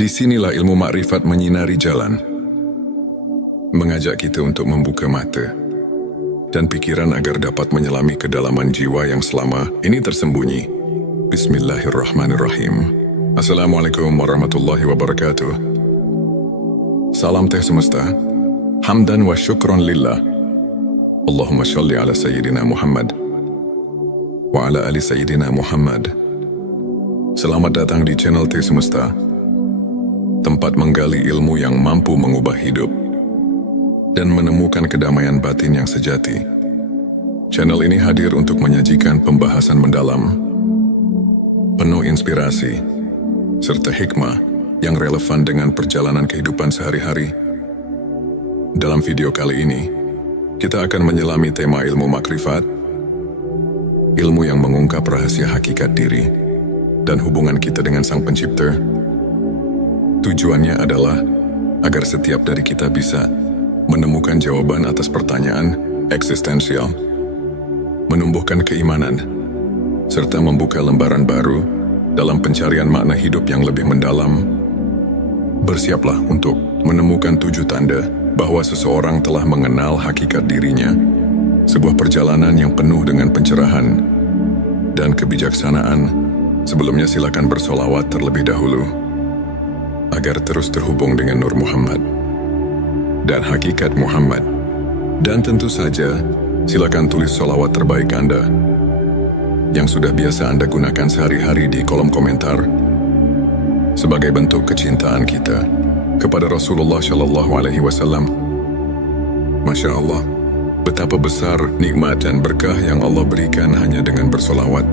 Disinilah ilmu makrifat menyinari jalan, mengajak kita untuk membuka mata dan pikiran agar dapat menyelami kedalaman jiwa yang selama ini tersembunyi. Bismillahirrahmanirrahim. Assalamualaikum warahmatullahi wabarakatuh. Salam teh semesta, hamdan wa syukron lillah. Allahumma sholli ala Sayyidina Muhammad wa ala ali Sayyidina Muhammad. Selamat datang di channel Teh Semesta, tempat menggali ilmu yang mampu mengubah hidup dan menemukan kedamaian batin yang sejati. Channel ini hadir untuk menyajikan pembahasan mendalam, penuh inspirasi, serta hikmah yang relevan dengan perjalanan kehidupan sehari-hari. Dalam video kali ini, kita akan menyelami tema ilmu makrifat, ilmu yang mengungkap rahasia hakikat diri dan hubungan kita dengan Sang Pencipta. Tujuannya adalah agar setiap dari kita bisa menemukan jawaban atas pertanyaan eksistensial, menumbuhkan keimanan, serta membuka lembaran baru dalam pencarian makna hidup yang lebih mendalam. Bersiaplah untuk menemukan 7 tanda bahwa seseorang telah mengenal hakikat dirinya, sebuah perjalanan yang penuh dengan pencerahan dan kebijaksanaan. Sebelumnya silakan bersolawat terlebih dahulu agar terus terhubung dengan Nur Muhammad dan hakikat Muhammad. Dan tentu saja silakan tulis solawat terbaik Anda yang sudah biasa Anda gunakan sehari-hari di kolom komentar sebagai bentuk kecintaan kita kepada Rasulullah Shallallahu Alaihi Wasallam. Masya Allah, betapa besar nikmat dan berkah yang Allah berikan hanya dengan bersolawat.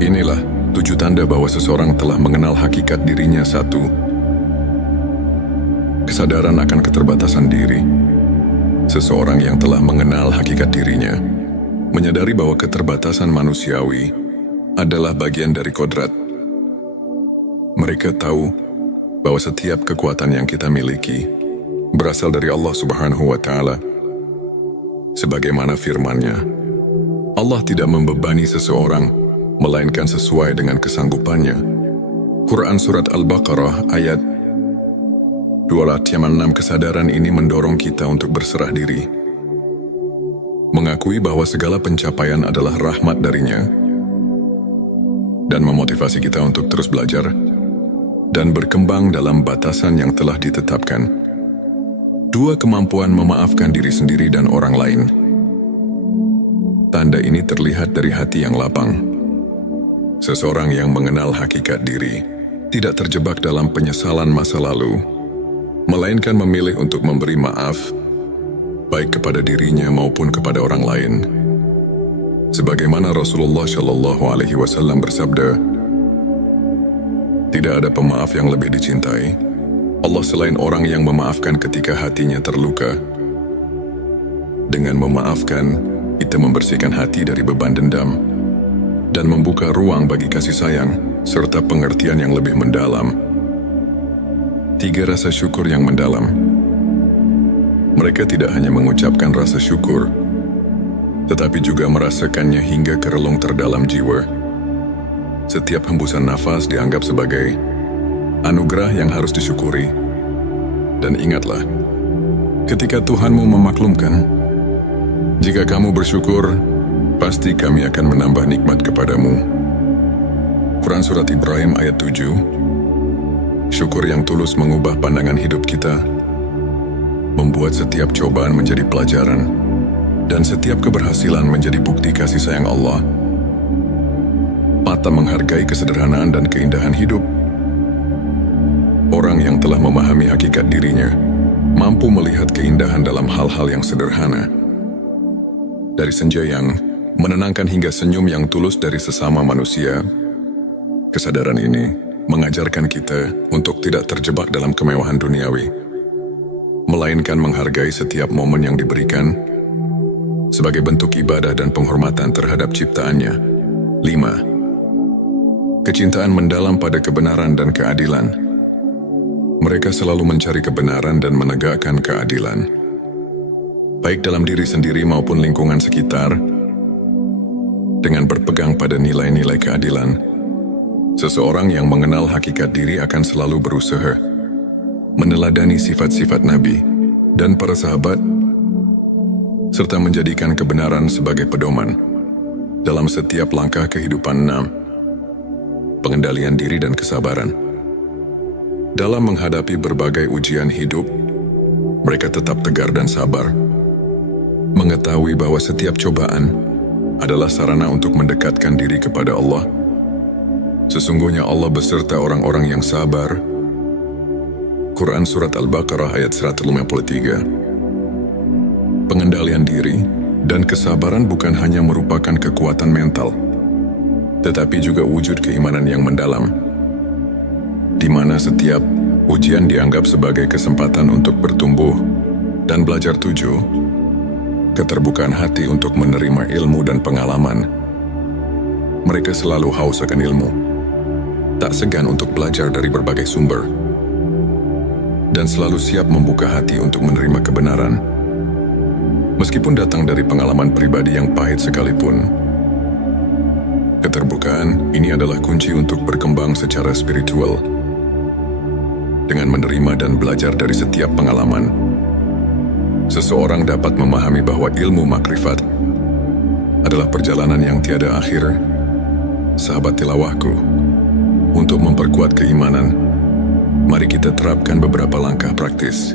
Inilah 7 tanda bahwa seseorang telah mengenal hakikat dirinya. 1. Kesadaran akan keterbatasan diri. Seseorang yang telah mengenal hakikat dirinya menyadari bahwa keterbatasan manusiawi adalah bagian dari kodrat. Mereka tahu bahwa setiap kekuatan yang kita miliki berasal dari Allah Subhanahu wa Ta'ala. Sebagaimana firman-Nya, Allah tidak membebani seseorang melainkan sesuai dengan kesanggupannya. Quran Surat Al-Baqarah ayat 206. Kesadaran ini mendorong kita untuk berserah diri, mengakui bahwa segala pencapaian adalah rahmat darinya, dan memotivasi kita untuk terus belajar dan berkembang dalam batasan yang telah ditetapkan. 2. Kemampuan memaafkan diri sendiri dan orang lain. Tanda ini terlihat dari hati yang lapang. Seseorang yang mengenal hakikat diri tidak terjebak dalam penyesalan masa lalu, melainkan memilih untuk memberi maaf, baik kepada dirinya maupun kepada orang lain. Sebagaimana Rasulullah Shallallahu Alaihi Wasallam bersabda, tidak ada pemaaf yang lebih dicintai Allah selain orang yang memaafkan ketika hatinya terluka. Dengan memaafkan, kita membersihkan hati dari beban dendam dan membuka ruang bagi kasih sayang serta pengertian yang lebih mendalam. 3. Rasa syukur yang mendalam. Mereka tidak hanya mengucapkan rasa syukur, tetapi juga merasakannya hingga ke relung terdalam jiwa. Setiap hembusan nafas dianggap sebagai anugerah yang harus disyukuri. Dan ingatlah, ketika Tuhanmu memaklumkan, jika kamu bersyukur, pasti kami akan menambah nikmat kepadamu. Quran Surat Ibrahim ayat 7. Syukur yang tulus mengubah pandangan hidup kita, membuat setiap cobaan menjadi pelajaran, dan setiap keberhasilan menjadi bukti kasih sayang Allah. 4. Menghargai kesederhanaan dan keindahan hidup. Orang yang telah memahami hakikat dirinya mampu melihat keindahan dalam hal-hal yang sederhana. Dari senja yang menenangkan hingga senyum yang tulus dari sesama manusia. Kesadaran ini mengajarkan kita untuk tidak terjebak dalam kemewahan duniawi, melainkan menghargai setiap momen yang diberikan sebagai bentuk ibadah dan penghormatan terhadap ciptaannya. 5. Kecintaan mendalam pada kebenaran dan keadilan. Mereka selalu mencari kebenaran dan menegakkan keadilan, baik dalam diri sendiri maupun lingkungan sekitar. Dengan berpegang pada nilai-nilai keadilan, Seseorang yang mengenal hakikat diri akan selalu berusaha meneladani sifat-sifat Nabi dan para sahabat, serta menjadikan kebenaran sebagai pedoman dalam setiap langkah kehidupan. 6. Pengendalian diri dan kesabaran. Dalam menghadapi berbagai ujian hidup, mereka tetap tegar dan sabar, mengetahui bahwa setiap cobaan adalah sarana untuk mendekatkan diri kepada Allah. Sesungguhnya Allah beserta orang-orang yang sabar. Quran Surat Al-Baqarah ayat 153. Pengendalian diri dan kesabaran bukan hanya merupakan kekuatan mental, tetapi juga wujud keimanan yang mendalam, di mana setiap ujian dianggap sebagai kesempatan untuk bertumbuh dan belajar. 7. Keterbukaan hati untuk menerima ilmu dan pengalaman. Mereka selalu haus akan ilmu, tak segan untuk belajar dari berbagai sumber, dan selalu siap membuka hati untuk menerima kebenaran, meskipun datang dari pengalaman pribadi yang pahit sekalipun. Keterbukaan ini adalah kunci untuk berkembang secara spiritual. Dengan menerima dan belajar dari setiap pengalaman, seseorang dapat memahami bahwa ilmu makrifat adalah perjalanan yang tiada akhir. Sahabat tilawahku, untuk memperkuat keimanan, mari kita terapkan beberapa langkah praktis.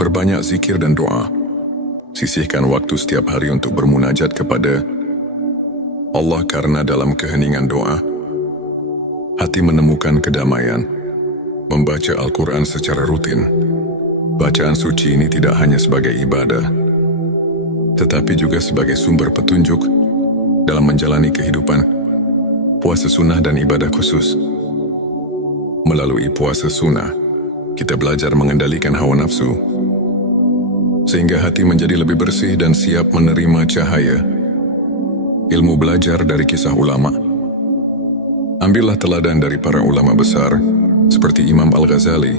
Perbanyak zikir dan doa. Sisihkan waktu setiap hari untuk bermunajat kepada Allah, karena dalam keheningan doa, hati menemukan kedamaian. Membaca Al-Quran secara rutin. Bacaan suci ini tidak hanya sebagai ibadah, tetapi juga sebagai sumber petunjuk dalam menjalani kehidupan. Puasa sunnah dan ibadah khusus. Melalui puasa sunnah, kita belajar mengendalikan hawa nafsu, sehingga hati menjadi lebih bersih dan siap menerima cahaya ilmu. Belajar dari kisah ulama. Ambillah teladan dari para ulama besar seperti Imam Al-Ghazali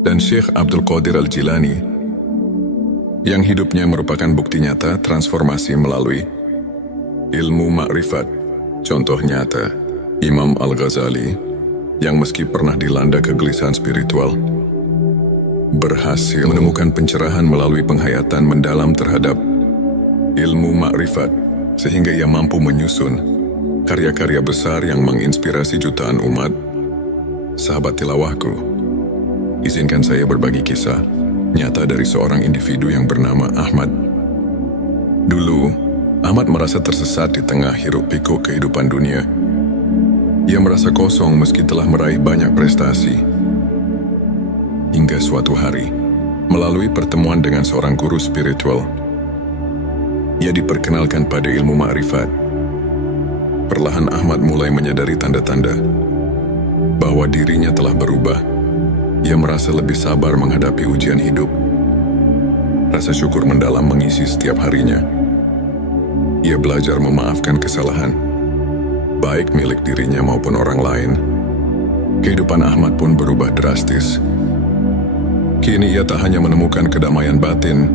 dan Syekh Abdul Qadir Al-Jilani, yang hidupnya merupakan bukti nyata transformasi melalui ilmu makrifat. Contoh nyata, Imam Al-Ghazali, yang meski pernah dilanda kegelisahan spiritual, berhasil menemukan pencerahan melalui penghayatan mendalam terhadap ilmu makrifat, sehingga ia mampu menyusun karya-karya besar yang menginspirasi jutaan umat. Sahabat tilawahku, izinkan saya berbagi kisah nyata dari seorang individu yang bernama Ahmad. Dulu, Ahmad merasa tersesat di tengah hiruk-pikuk kehidupan dunia. Ia merasa kosong meski telah meraih banyak prestasi. Hingga suatu hari, melalui pertemuan dengan seorang guru spiritual, ia diperkenalkan pada ilmu makrifat. Perlahan Ahmad mulai menyadari tanda-tanda bahwa dirinya telah berubah. Ia merasa lebih sabar menghadapi ujian hidup. Rasa syukur mendalam mengisi setiap harinya. Ia belajar memaafkan kesalahan, baik milik dirinya maupun orang lain. Kehidupan Ahmad pun berubah drastis. Kini ia tak hanya menemukan kedamaian batin,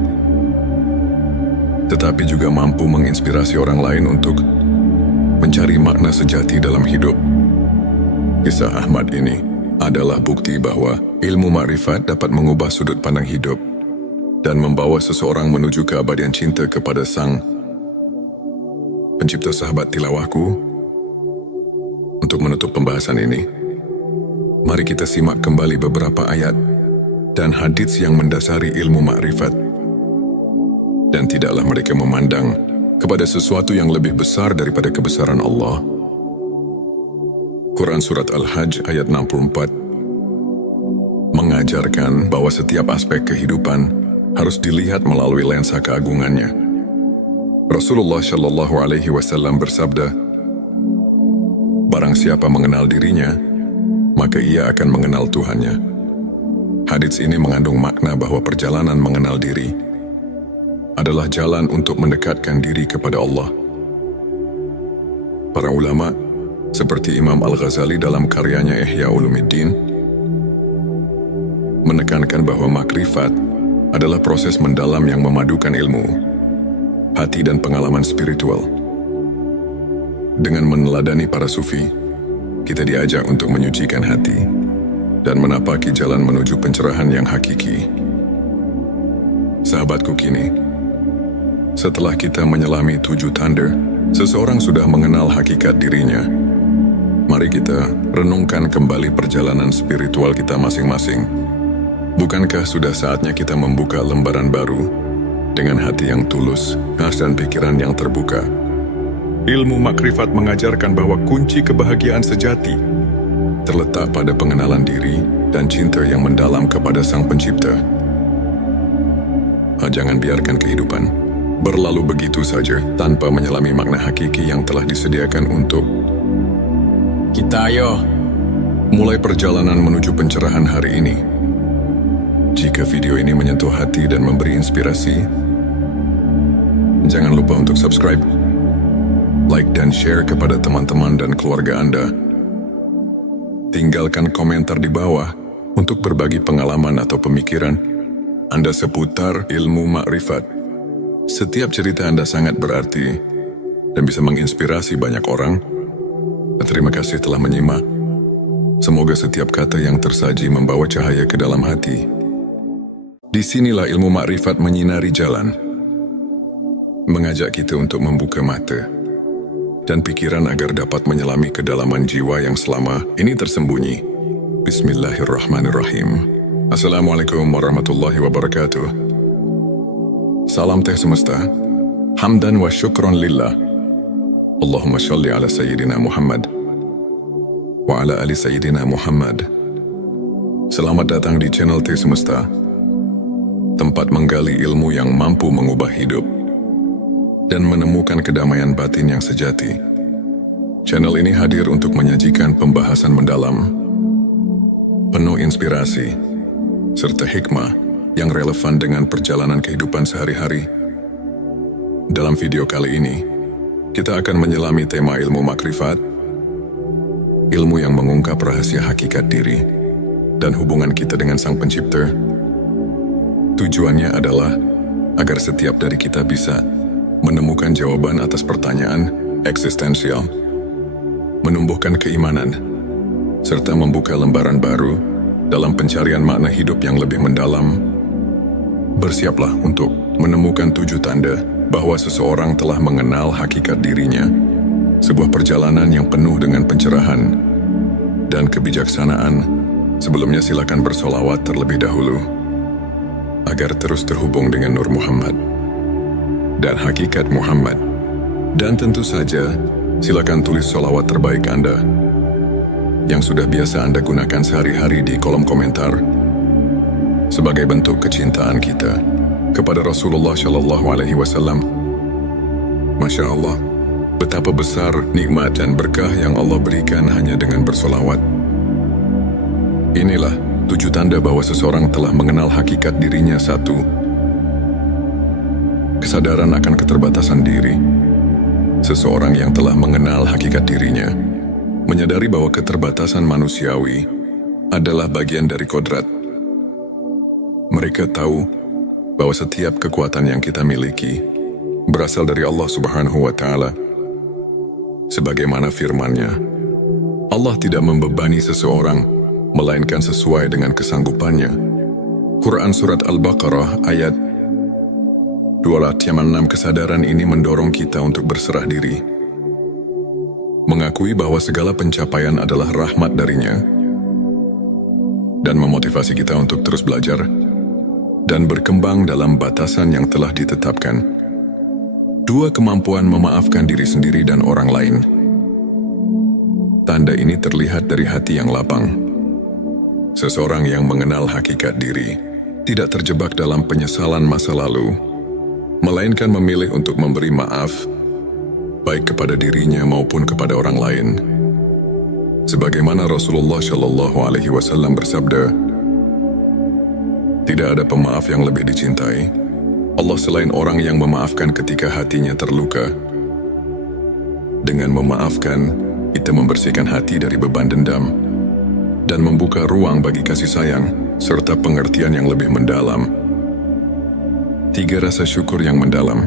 tetapi juga mampu menginspirasi orang lain untuk mencari makna sejati dalam hidup. Kisah Ahmad ini adalah bukti bahwa ilmu makrifat dapat mengubah sudut pandang hidup dan membawa seseorang menuju keabadian cinta kepada Sang Pencipta. Sahabat tilawahku, untuk menutup pembahasan ini, mari kita simak kembali beberapa ayat dan hadits yang mendasari ilmu makrifat. Dan tidaklah mereka memandang kepada sesuatu yang lebih besar daripada kebesaran Allah. Quran Surat Al-Hajj ayat 64 mengajarkan bahwa setiap aspek kehidupan harus dilihat melalui lensa keagungannya. Rasulullah Shallallahu Alaihi Wasallam bersabda, "Barang siapa mengenal dirinya, maka ia akan mengenal Tuhannya." Hadits ini mengandung makna bahwa perjalanan mengenal diri adalah jalan untuk mendekatkan diri kepada Allah. Para ulama seperti Imam Al-Ghazali dalam karyanya Ihya Ulumuddin menekankan bahwa makrifat adalah proses mendalam yang memadukan ilmu, hati dan pengalaman spiritual. Dengan meneladani para sufi, kita diajak untuk menyucikan hati dan menapaki jalan menuju pencerahan yang hakiki. Sahabatku kini, setelah kita menyelami 7 tanda, seseorang sudah mengenal hakikat dirinya. Mari kita renungkan kembali perjalanan spiritual kita masing-masing. Bukankah sudah saatnya kita membuka lembaran baru dengan hati yang tulus, ikhlas dan pikiran yang terbuka? Ilmu makrifat mengajarkan bahwa kunci kebahagiaan sejati terletak pada pengenalan diri dan cinta yang mendalam kepada Sang Pencipta. Jangan biarkan kehidupan berlalu begitu saja tanpa menyelami makna hakiki yang telah disediakan untuk kita. Ayo, mulai perjalanan menuju pencerahan hari ini. Jika video ini menyentuh hati dan memberi inspirasi, jangan lupa untuk subscribe, like dan share kepada teman-teman dan keluarga Anda. Tinggalkan komentar di bawah untuk berbagi pengalaman atau pemikiran Anda seputar ilmu makrifat. Setiap cerita Anda sangat berarti dan bisa menginspirasi banyak orang. Terima kasih telah menyimak. Semoga setiap kata yang tersaji membawa cahaya ke dalam hati. Disinilah ilmu makrifat menyinari jalan, mengajak kita untuk membuka mata dan pikiran agar dapat menyelami kedalaman jiwa yang selama ini tersembunyi. Bismillahirrahmanirrahim. Assalamualaikum warahmatullahi wabarakatuh. Salam teh semesta. Hamdan wa syukron lillah. Allahumma sholli ala Sayyidina Muhammad wa ala ali Sayyidina Muhammad. Selamat datang di channel Teh Semesta, tempat menggali ilmu yang mampu mengubah hidup dan menemukan kedamaian batin yang sejati. Channel ini hadir untuk menyajikan pembahasan mendalam, penuh inspirasi, serta hikmah yang relevan dengan perjalanan kehidupan sehari-hari. Dalam video kali ini, kita akan menyelami tema ilmu makrifat, ilmu yang mengungkap rahasia hakikat diri dan hubungan kita dengan Sang Pencipta. Tujuannya adalah agar setiap dari kita bisa menemukan jawaban atas pertanyaan eksistensial, menumbuhkan keimanan, serta membuka lembaran baru dalam pencarian makna hidup yang lebih mendalam. Bersiaplah untuk menemukan 7 tanda bahwa seseorang telah mengenal hakikat dirinya. Sebuah perjalanan yang penuh dengan pencerahan dan kebijaksanaan. Sebelumnya silakan bersolawat terlebih dahulu agar terus terhubung dengan Nur Muhammad dan hakikat Muhammad. Dan tentu saja, silakan tulis solawat terbaik Anda yang sudah biasa Anda gunakan sehari-hari di kolom komentar sebagai bentuk kecintaan kita kepada Rasulullah Shallallahu Alaihi Wasallam. Masya Allah, betapa besar nikmat dan berkah yang Allah berikan hanya dengan bersolawat. Inilah 7 tanda bahwa seseorang telah mengenal hakikat dirinya. 1. Kesadaran akan keterbatasan diri. Seseorang yang telah mengenal hakikat dirinya menyadari bahwa keterbatasan manusiawi adalah bagian dari kodrat. Mereka tahu bahwa setiap kekuatan yang kita miliki berasal dari Allah Subhanahu wa Ta'ala. Sebagaimana firman-Nya, Allah tidak membebani seseorang melainkan sesuai dengan kesanggupannya. Quran Surat Al-Baqarah ayat 206. Kesadaran ini mendorong kita untuk berserah diri, mengakui bahwa segala pencapaian adalah rahmat darinya, dan memotivasi kita untuk terus belajar dan berkembang dalam batasan yang telah ditetapkan. 2. Kemampuan memaafkan diri sendiri dan orang lain. Tanda ini terlihat dari hati yang lapang. Seseorang yang mengenal hakikat diri tidak terjebak dalam penyesalan masa lalu, melainkan memilih untuk memberi maaf, baik kepada dirinya maupun kepada orang lain. Sebagaimana Rasulullah Shallallahu Alaihi Wasallam bersabda, tidak ada pemaaf yang lebih dicintai Allah selain orang yang memaafkan ketika hatinya terluka. Dengan memaafkan, kita membersihkan hati dari beban dendam dan membuka ruang bagi kasih sayang serta pengertian yang lebih mendalam. 3. Rasa syukur yang mendalam.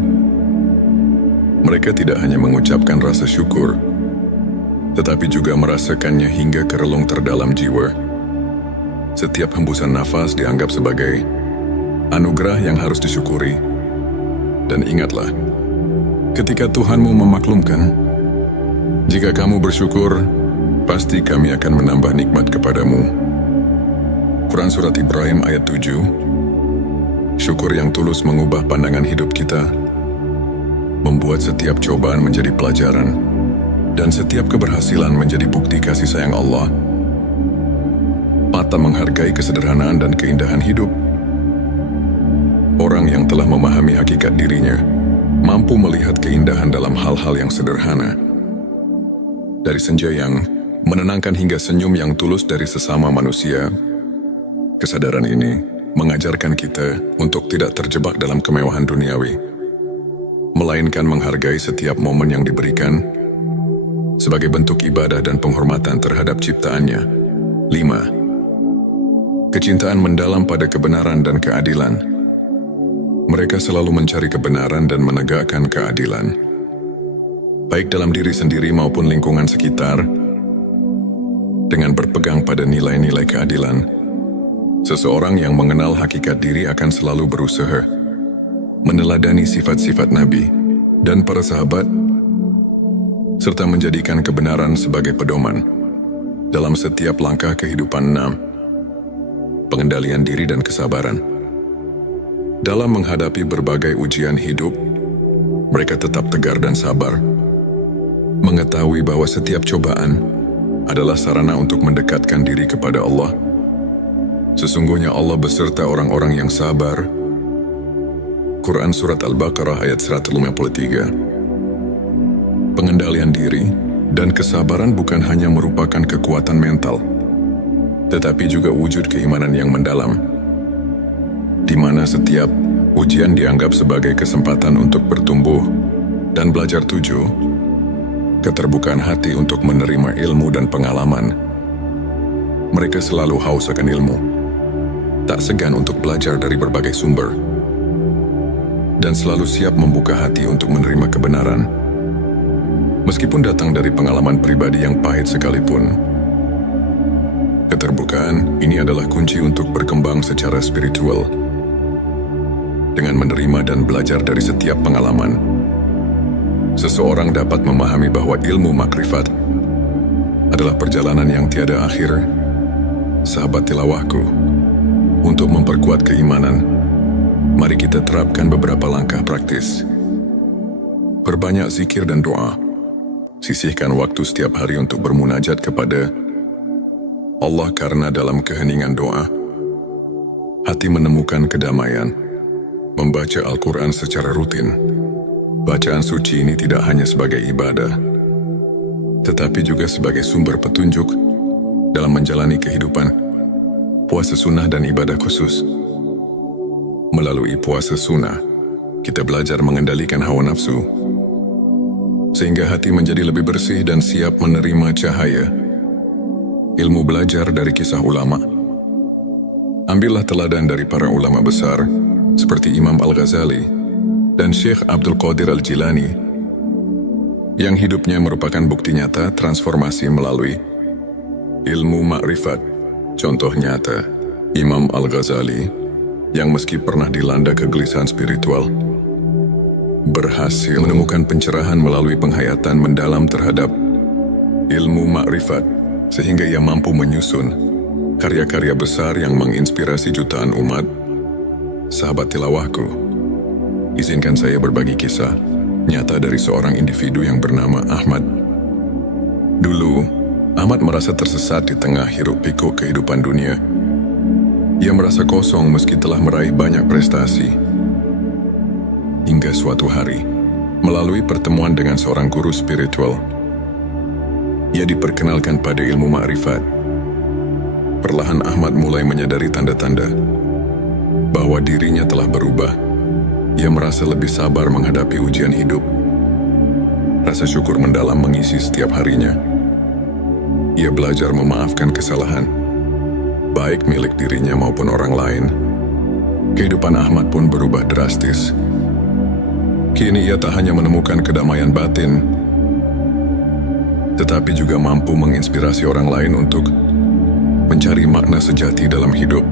Mereka tidak hanya mengucapkan rasa syukur, tetapi juga merasakannya hingga ke relung terdalam jiwa. Setiap hembusan nafas dianggap sebagai anugerah yang harus disyukuri. Dan ingatlah, ketika Tuhanmu memaklumkan, jika kamu bersyukur, pasti kami akan menambah nikmat kepadamu. Quran Surat Ibrahim ayat 7. Syukur yang tulus mengubah pandangan hidup kita, membuat setiap cobaan menjadi pelajaran, dan setiap keberhasilan menjadi bukti kasih sayang Allah. Mata menghargai kesederhanaan dan keindahan hidup. Orang yang telah memahami hakikat dirinya, mampu melihat keindahan dalam hal-hal yang sederhana. Dari senja yang menenangkan hingga senyum yang tulus dari sesama manusia, kesadaran ini mengajarkan kita untuk tidak terjebak dalam kemewahan duniawi, melainkan menghargai setiap momen yang diberikan sebagai bentuk ibadah dan penghormatan terhadap ciptaannya. 5. Kecintaan mendalam pada kebenaran dan keadilan. Mereka selalu mencari kebenaran dan menegakkan keadilan, baik dalam diri sendiri maupun lingkungan sekitar. Dengan berpegang pada nilai-nilai keadilan, seseorang yang mengenal hakikat diri akan selalu berusaha meneladani sifat-sifat Nabi dan para sahabat, serta menjadikan kebenaran sebagai pedoman dalam setiap langkah kehidupan. 6. Pengendalian diri dan kesabaran. Dalam menghadapi berbagai ujian hidup, mereka tetap tegar dan sabar, mengetahui bahwa setiap cobaan adalah sarana untuk mendekatkan diri kepada Allah. Sesungguhnya Allah beserta orang-orang yang sabar. Quran Surat Al-Baqarah ayat 153. Pengendalian diri dan kesabaran bukan hanya merupakan kekuatan mental, tetapi juga wujud keimanan yang mendalam, di mana setiap ujian dianggap sebagai kesempatan untuk bertumbuh dan belajar. 7. Keterbukaan hati untuk menerima ilmu dan pengalaman. Mereka selalu haus akan ilmu, tak segan untuk belajar dari berbagai sumber, dan selalu siap membuka hati untuk menerima kebenaran, meskipun datang dari pengalaman pribadi yang pahit sekalipun. Keterbukaan ini adalah kunci untuk berkembang secara spiritual. Dengan menerima dan belajar dari setiap pengalaman, seseorang dapat memahami bahwa ilmu makrifat adalah perjalanan yang tiada akhir. Sahabat tilawahku, untuk memperkuat keimanan, mari kita terapkan beberapa langkah praktis. Perbanyak zikir dan doa. Sisihkan waktu setiap hari untuk bermunajat kepada Allah, karena dalam keheningan doa, hati menemukan kedamaian. Membaca Al-Quran secara rutin. Bacaan suci ini tidak hanya sebagai ibadah, tetapi juga sebagai sumber petunjuk dalam menjalani kehidupan. Puasa sunnah dan ibadah khusus. Melalui puasa sunnah, kita belajar mengendalikan hawa nafsu, sehingga hati menjadi lebih bersih dan siap menerima cahaya ilmu. Belajar dari kisah ulama. Ambillah teladan dari para ulama besar, seperti Imam Al-Ghazali dan Syekh Abdul Qadir Al-Jilani, yang hidupnya merupakan bukti nyata transformasi melalui ilmu makrifat. Contoh nyata, Imam Al-Ghazali, yang meski pernah dilanda kegelisahan spiritual, berhasil menemukan pencerahan melalui penghayatan mendalam terhadap ilmu makrifat, sehingga ia mampu menyusun karya-karya besar yang menginspirasi jutaan umat. Sahabat tilawahku, izinkan saya berbagi kisah nyata dari seorang individu yang bernama Ahmad. Dulu, Ahmad merasa tersesat di tengah hiruk-pikuk kehidupan dunia. Ia merasa kosong meski telah meraih banyak prestasi. Hingga suatu hari, melalui pertemuan dengan seorang guru spiritual, ia diperkenalkan pada ilmu makrifat. Perlahan Ahmad mulai menyadari tanda-tanda bahwa dirinya telah berubah. Ia merasa lebih sabar menghadapi ujian hidup. Rasa syukur mendalam mengisi setiap harinya. Ia belajar memaafkan kesalahan, baik milik dirinya maupun orang lain. Kehidupan Ahmad pun berubah drastis. Kini ia tak hanya menemukan kedamaian batin, tetapi juga mampu menginspirasi orang lain untuk mencari makna sejati dalam hidup.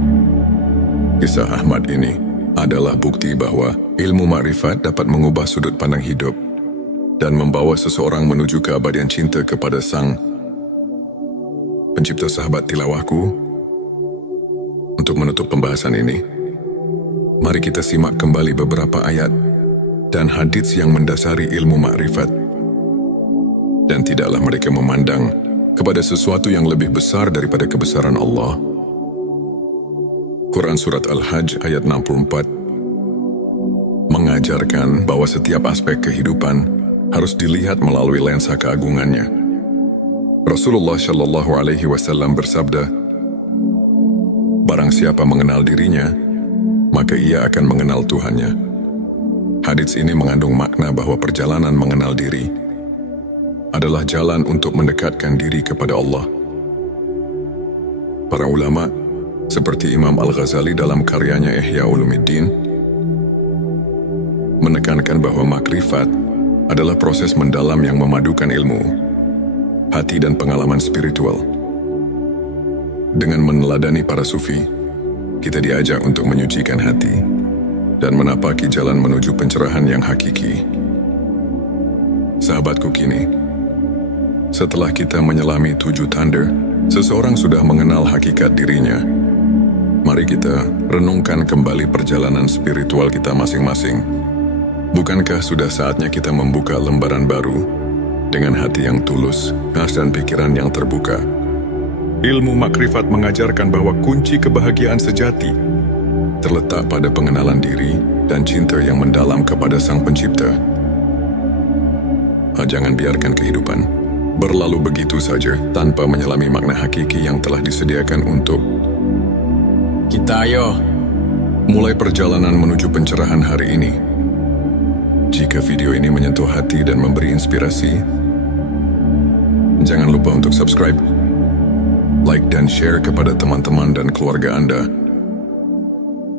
Kisah Ahmad ini adalah bukti bahwa ilmu makrifat dapat mengubah sudut pandang hidup dan membawa seseorang menuju keabadian cinta kepada Sang Pencipta. Sahabat tilawahku, untuk menutup pembahasan ini, mari kita simak kembali beberapa ayat dan hadits yang mendasari ilmu makrifat. Dan tidaklah mereka memandang kepada sesuatu yang lebih besar daripada kebesaran Allah. Quran Surat Al-Hajj ayat 64 mengajarkan bahwa setiap aspek kehidupan harus dilihat melalui lensa keagungannya. Rasulullah Shallallahu Alaihi Wasallam bersabda, "Barang siapa mengenal dirinya, maka ia akan mengenal Tuhannya." Hadits ini mengandung makna bahwa perjalanan mengenal diri adalah jalan untuk mendekatkan diri kepada Allah. Para ulama seperti Imam Al-Ghazali dalam karyanya Ihya Ulumuddin menekankan bahwa makrifat adalah proses mendalam yang memadukan ilmu, hati dan pengalaman spiritual. Dengan meneladani para sufi, kita diajak untuk menyucikan hati dan menapaki jalan menuju pencerahan yang hakiki. Sahabatku, kini setelah kita menyelami 7 tanda, seseorang sudah mengenal hakikat dirinya. Mari kita renungkan kembali perjalanan spiritual kita masing-masing. Bukankah sudah saatnya kita membuka lembaran baru dengan hati yang tulus, dan pikiran yang terbuka? Ilmu makrifat mengajarkan bahwa kunci kebahagiaan sejati terletak pada pengenalan diri dan cinta yang mendalam kepada Sang Pencipta. Jangan biarkan kehidupan berlalu begitu saja tanpa menyelami makna hakiki yang telah disediakan untuk kita. Ayo mulai perjalanan menuju pencerahan hari ini. Jika video ini menyentuh hati dan memberi inspirasi, jangan lupa untuk subscribe, like dan share kepada teman-teman dan keluarga Anda.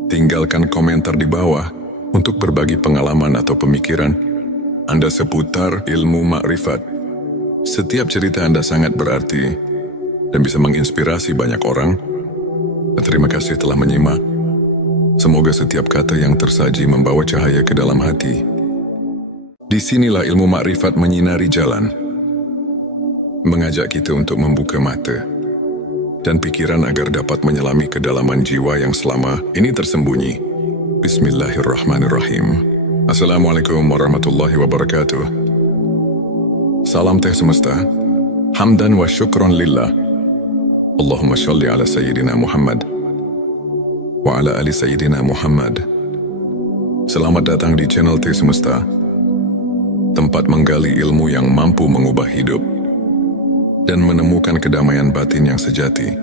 Tinggalkan komentar di bawah untuk berbagi pengalaman atau pemikiran Anda seputar ilmu makrifat. Setiap cerita Anda sangat berarti dan bisa menginspirasi banyak orang. Terima kasih telah menyimak. Semoga setiap kata yang tersaji membawa cahaya ke dalam hati. Disinilah ilmu makrifat menyinari jalan, mengajak kita untuk membuka mata dan pikiran agar dapat menyelami kedalaman jiwa yang selama ini tersembunyi. Bismillahirrahmanirrahim. Assalamualaikum warahmatullahi wabarakatuh. Salam teh semesta, hamdan wa syukron lillah. Allahumma sholli ala Sayyidina Muhammad wa ala ali Sayyidina Muhammad. Selamat datang di channel Teh Semesta, tempat menggali ilmu yang mampu mengubah hidup dan menemukan kedamaian batin yang sejati.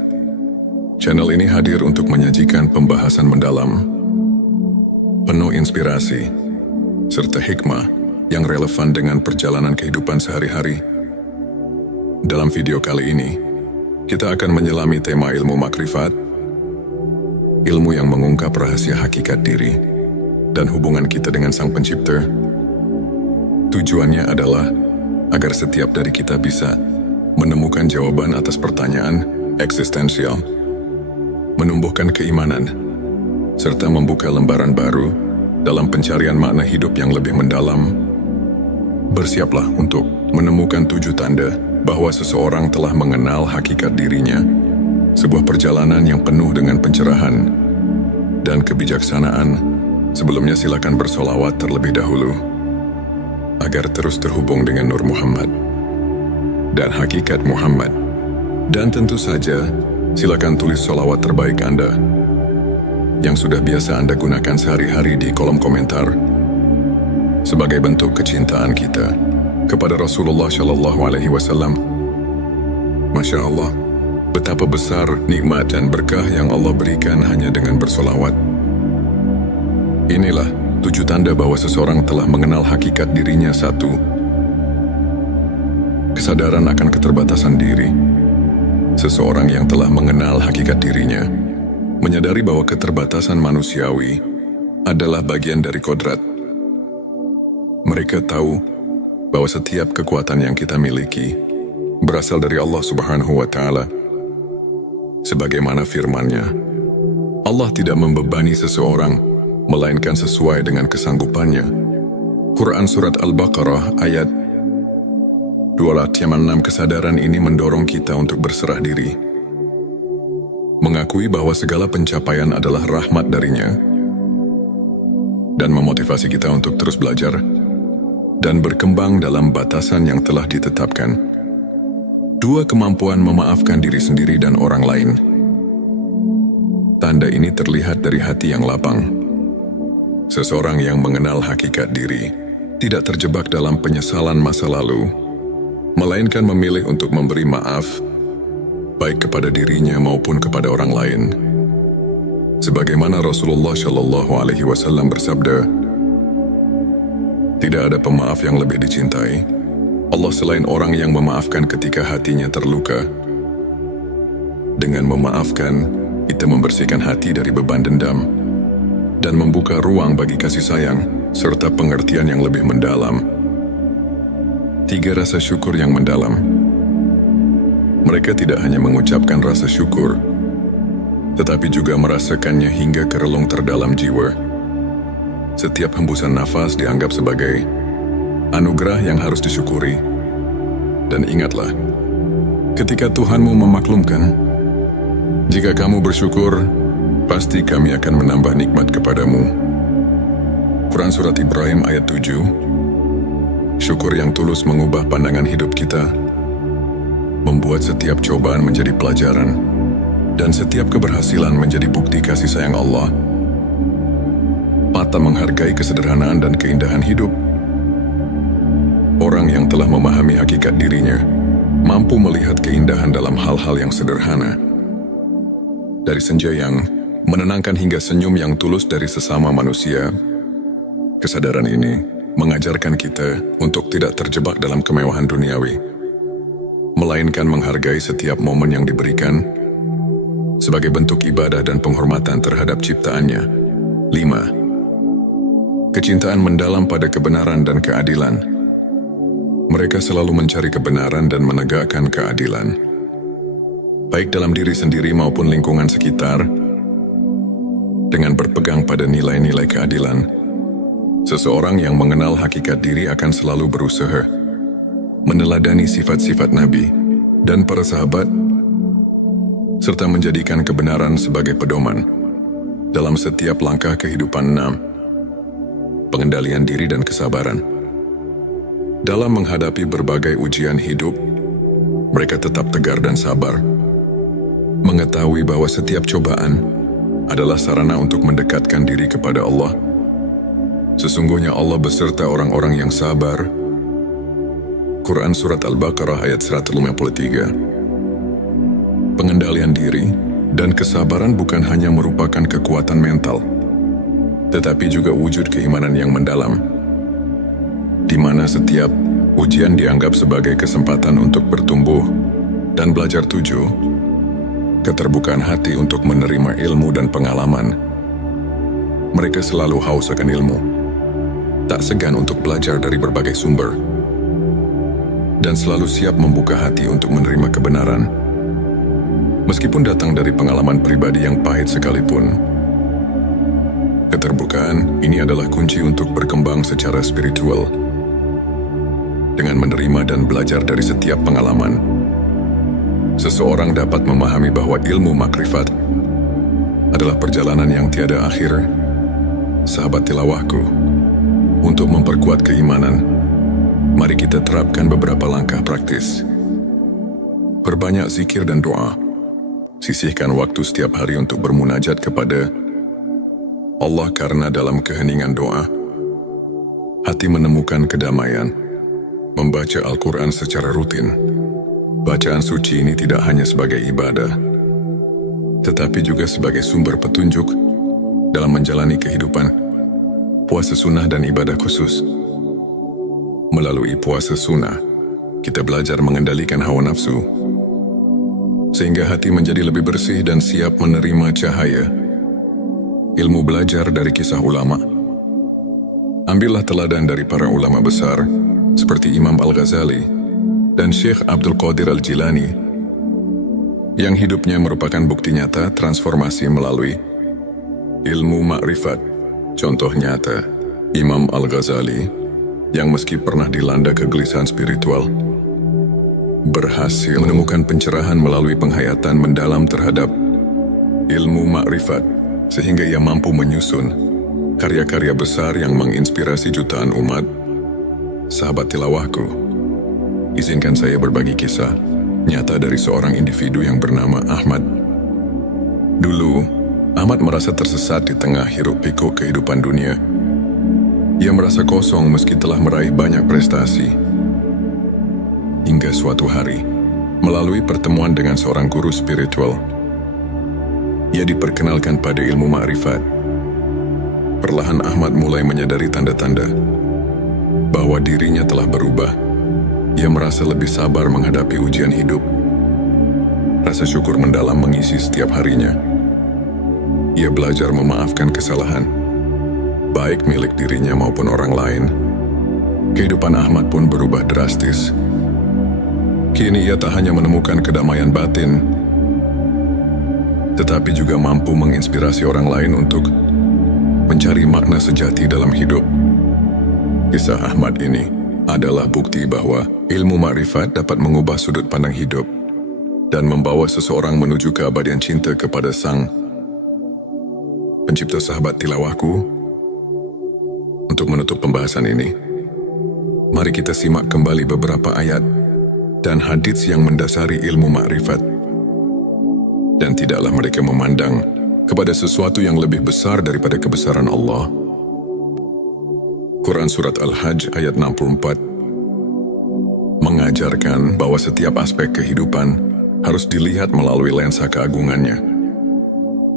Channel ini hadir untuk menyajikan pembahasan mendalam, penuh inspirasi, serta hikmah yang relevan dengan perjalanan kehidupan sehari-hari. Dalam video kali ini, kita akan menyelami tema ilmu makrifat, ilmu yang mengungkap rahasia hakikat diri dan hubungan kita dengan Sang Pencipta. Tujuannya adalah agar setiap dari kita bisa menemukan jawaban atas pertanyaan eksistensial, menumbuhkan keimanan, serta membuka lembaran baru dalam pencarian makna hidup yang lebih mendalam. Bersiaplah untuk menemukan 7 tanda bahwa seseorang telah mengenal hakikat dirinya, sebuah perjalanan yang penuh dengan pencerahan dan kebijaksanaan. Sebelumnya silakan bersolawat terlebih dahulu, agar terus terhubung dengan Nur Muhammad dan hakikat Muhammad. Dan tentu saja, silakan tulis solawat terbaik Anda yang sudah biasa Anda gunakan sehari-hari di kolom komentar, sebagai bentuk kecintaan kita kepada Rasulullah Shallallahu Alaihi Wasallam. Masya Allah, betapa besar nikmat dan berkah yang Allah berikan hanya dengan bersolawat. Inilah 7 tanda bahwa seseorang telah mengenal hakikat dirinya. 1. Kesadaran akan keterbatasan diri. Seseorang yang telah mengenal hakikat dirinya menyadari bahwa keterbatasan manusiawi adalah bagian dari kodrat. Mereka tahu bahwa setiap kekuatan yang kita miliki berasal dari Allah Subhanahu wa Ta'ala. Sebagaimana firman-Nya, Allah tidak membebani seseorang, melainkan sesuai dengan kesanggupannya. Quran Surat Al-Baqarah ayat 286. Kesadaran ini mendorong kita untuk berserah diri, mengakui bahwa segala pencapaian adalah rahmat darinya, dan memotivasi kita untuk terus belajar dan berkembang dalam batasan yang telah ditetapkan. 2. Kemampuan memaafkan diri sendiri dan orang lain. Tanda ini terlihat dari hati yang lapang. Seseorang yang mengenal hakikat diri tidak terjebak dalam penyesalan masa lalu, melainkan memilih untuk memberi maaf, baik kepada dirinya maupun kepada orang lain. Sebagaimana Rasulullah Shallallahu Alaihi Wasallam bersabda, tidak ada pemaaf yang lebih dicintai Allah selain orang yang memaafkan ketika hatinya terluka. Dengan memaafkan, kita membersihkan hati dari beban dendam dan membuka ruang bagi kasih sayang serta pengertian yang lebih mendalam. 3. Rasa syukur yang mendalam. Mereka tidak hanya mengucapkan rasa syukur, tetapi juga merasakannya hingga ke relung terdalam jiwa. Setiap hembusan nafas dianggap sebagai anugerah yang harus disyukuri. Dan ingatlah, ketika Tuhanmu memaklumkan, jika kamu bersyukur, pasti kami akan menambah nikmat kepadamu. Quran Surat Ibrahim ayat 7. Syukur yang tulus mengubah pandangan hidup kita, membuat setiap cobaan menjadi pelajaran, dan setiap keberhasilan menjadi bukti kasih sayang Allah. Mata menghargai kesederhanaan dan keindahan hidup. Orang yang telah memahami hakikat dirinya mampu melihat keindahan dalam hal-hal yang sederhana. Dari senja yang menenangkan hingga senyum yang tulus dari sesama manusia. Kesadaran ini mengajarkan kita untuk tidak terjebak dalam kemewahan duniawi, melainkan menghargai setiap momen yang diberikan sebagai bentuk ibadah dan penghormatan terhadap ciptaannya. 5. Kecintaan mendalam pada kebenaran dan keadilan. Mereka selalu mencari kebenaran dan menegakkan keadilan, baik dalam diri sendiri maupun lingkungan sekitar. Dengan berpegang pada nilai-nilai keadilan, seseorang yang mengenal hakikat diri akan selalu berusaha meneladani sifat-sifat Nabi dan para sahabat, serta menjadikan kebenaran sebagai pedoman dalam setiap langkah kehidupan. 6. Pengendalian diri dan kesabaran. Dalam menghadapi berbagai ujian hidup, mereka tetap tegar dan sabar, mengetahui bahwa setiap cobaan adalah sarana untuk mendekatkan diri kepada Allah. Sesungguhnya Allah beserta orang-orang yang sabar. Quran Surat Al-Baqarah ayat 153. Pengendalian diri dan kesabaran bukan hanya merupakan kekuatan mental, tetapi juga wujud keimanan yang mendalam, di mana setiap ujian dianggap sebagai kesempatan untuk bertumbuh dan belajar. 7. Keterbukaan hati untuk menerima ilmu dan pengalaman. Mereka selalu haus akan ilmu, tak segan untuk belajar dari berbagai sumber, dan selalu siap membuka hati untuk menerima kebenaran, meskipun datang dari pengalaman pribadi yang pahit sekalipun. Keterbukaan ini adalah kunci untuk berkembang secara spiritual. Dengan menerima dan belajar dari setiap pengalaman, seseorang dapat memahami bahwa ilmu makrifat adalah perjalanan yang tiada akhir. Sahabat tilawahku, untuk memperkuat keimanan, mari kita terapkan beberapa langkah praktis. Perbanyak zikir dan doa. Sisihkan waktu setiap hari untuk bermunajat kepada Allah, karena dalam keheningan doa, hati menemukan kedamaian. Membaca Al-Quran secara rutin. Bacaan suci ini tidak hanya sebagai ibadah, tetapi juga sebagai sumber petunjuk dalam menjalani kehidupan. Puasa sunnah dan ibadah khusus. Melalui puasa sunnah, kita belajar mengendalikan hawa nafsu, sehingga hati menjadi lebih bersih dan siap menerima cahaya ilmu. Belajar dari kisah ulama. Ambillah teladan dari para ulama besar seperti Imam Al-Ghazali dan Syekh Abdul Qadir Al-Jilani, yang hidupnya merupakan bukti nyata transformasi melalui ilmu makrifat. Contoh nyata, Imam Al-Ghazali, yang meski pernah dilanda kegelisahan spiritual, berhasil menemukan pencerahan melalui penghayatan mendalam terhadap ilmu makrifat, sehingga ia mampu menyusun karya-karya besar yang menginspirasi jutaan umat. Sahabat tilawahku, izinkan saya berbagi kisah nyata dari seorang individu yang bernama Ahmad. Dulu, Ahmad merasa tersesat di tengah hiruk-pikuk kehidupan dunia. Ia merasa kosong meski telah meraih banyak prestasi. Hingga suatu hari, melalui pertemuan dengan seorang guru spiritual, ia diperkenalkan pada ilmu makrifat. Perlahan Ahmad mulai menyadari tanda-tanda bahwa dirinya telah berubah. Ia merasa lebih sabar menghadapi ujian hidup. Rasa syukur mendalam mengisi setiap harinya. Ia belajar memaafkan kesalahan, baik milik dirinya maupun orang lain. Kehidupan Ahmad pun berubah drastis. Kini ia tak hanya menemukan kedamaian batin, tetapi juga mampu menginspirasi orang lain untuk mencari makna sejati dalam hidup. Kisah Ahmad ini adalah bukti bahwa ilmu makrifat dapat mengubah sudut pandang hidup dan membawa seseorang menuju keabadian cinta kepada Sang Pencipta. Sahabat tilawahku, untuk menutup pembahasan ini, mari kita simak kembali beberapa ayat dan hadits yang mendasari ilmu makrifat. Dan tidaklah mereka memandang kepada sesuatu yang lebih besar daripada kebesaran Allah. Quran Surat Al-Hajj ayat 64 mengajarkan bahwa setiap aspek kehidupan harus dilihat melalui lensa keagungannya.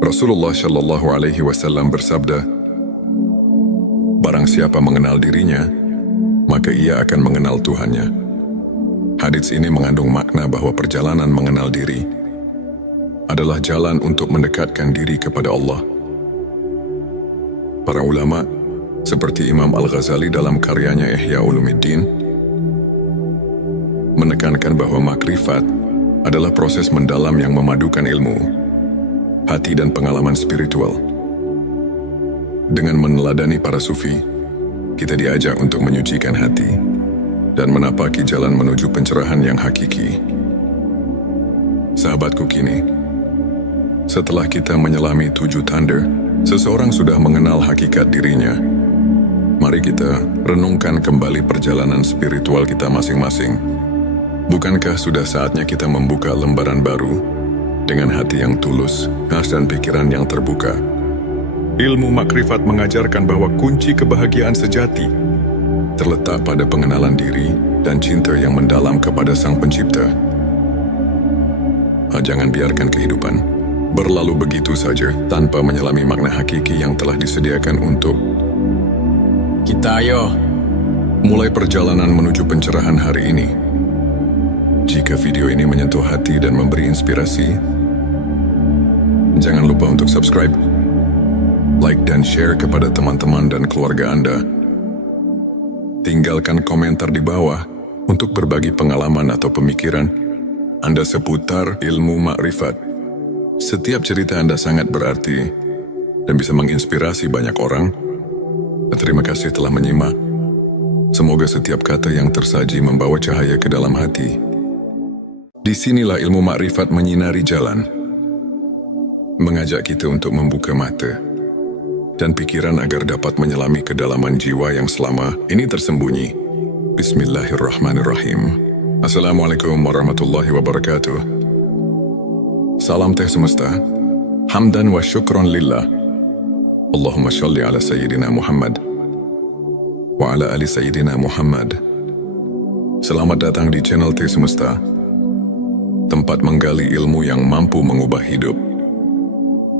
Rasulullah Shallallahu Alaihi Wasallam bersabda, "Barang siapa mengenal dirinya, maka ia akan mengenal Tuhannya." Hadits ini mengandung makna bahwa perjalanan mengenal diri adalah jalan untuk mendekatkan diri kepada Allah. Para ulama seperti Imam Al-Ghazali dalam karyanya Ihya Ulumuddin menekankan bahwa makrifat adalah proses mendalam yang memadukan ilmu, hati dan pengalaman spiritual. Dengan meneladani para sufi, kita diajak untuk menyucikan hati dan menapaki jalan menuju pencerahan yang hakiki. Sahabatku, kini, setelah kita menyelami 7 tanda, seseorang sudah mengenal hakikat dirinya. Mari kita renungkan kembali perjalanan spiritual kita masing-masing. Bukankah sudah saatnya kita membuka lembaran baru dengan hati yang tulus, khas dan pikiran yang terbuka? Ilmu makrifat mengajarkan bahwa kunci kebahagiaan sejati terletak pada pengenalan diri dan cinta yang mendalam kepada Sang Pencipta. Jangan biarkan kehidupan berlalu begitu saja tanpa menyelami makna hakiki yang telah disediakan untuk kita. Ayo, mulai perjalanan menuju pencerahan hari ini. Jika video ini menyentuh hati dan memberi inspirasi, jangan lupa untuk subscribe, like dan share kepada teman-teman dan keluarga Anda. Tinggalkan komentar di bawah untuk berbagi pengalaman atau pemikiran Anda seputar ilmu makrifat. Setiap cerita Anda sangat berarti dan bisa menginspirasi banyak orang. Terima kasih telah menyimak. Semoga setiap kata yang tersaji membawa cahaya ke dalam hati. Disinilah ilmu makrifat menyinari jalan, mengajak kita untuk membuka mata dan pikiran agar dapat menyelami kedalaman jiwa yang selama ini tersembunyi. Bismillahirrahmanirrahim. Assalamualaikum warahmatullahi wabarakatuh. Salam teh semesta. Hamdan wa syukron lillah. Allahumma sholli ala Sayyidina Muhammad wa ala ali Sayyidina Muhammad. Selamat datang di channel Teh Semesta, tempat menggali ilmu yang mampu mengubah hidup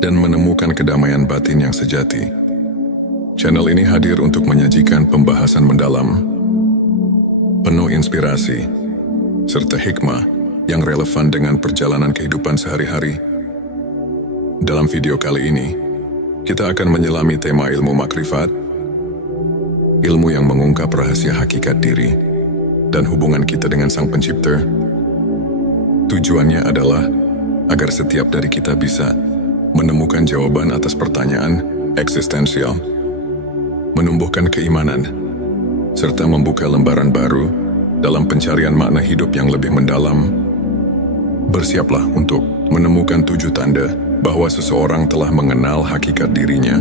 dan menemukan kedamaian batin yang sejati. Channel ini hadir untuk menyajikan pembahasan mendalam, penuh inspirasi, serta hikmah yang relevan dengan perjalanan kehidupan sehari-hari. Dalam video kali ini, kita akan menyelami tema ilmu makrifat, ilmu yang mengungkap rahasia hakikat diri, dan hubungan kita dengan Sang Pencipta. Tujuannya adalah agar setiap dari kita bisa menemukan jawaban atas pertanyaan eksistensial, menumbuhkan keimanan, serta membuka lembaran baru dalam pencarian makna hidup yang lebih mendalam. Bersiaplah untuk menemukan 7 tanda bahwa seseorang telah mengenal hakikat dirinya,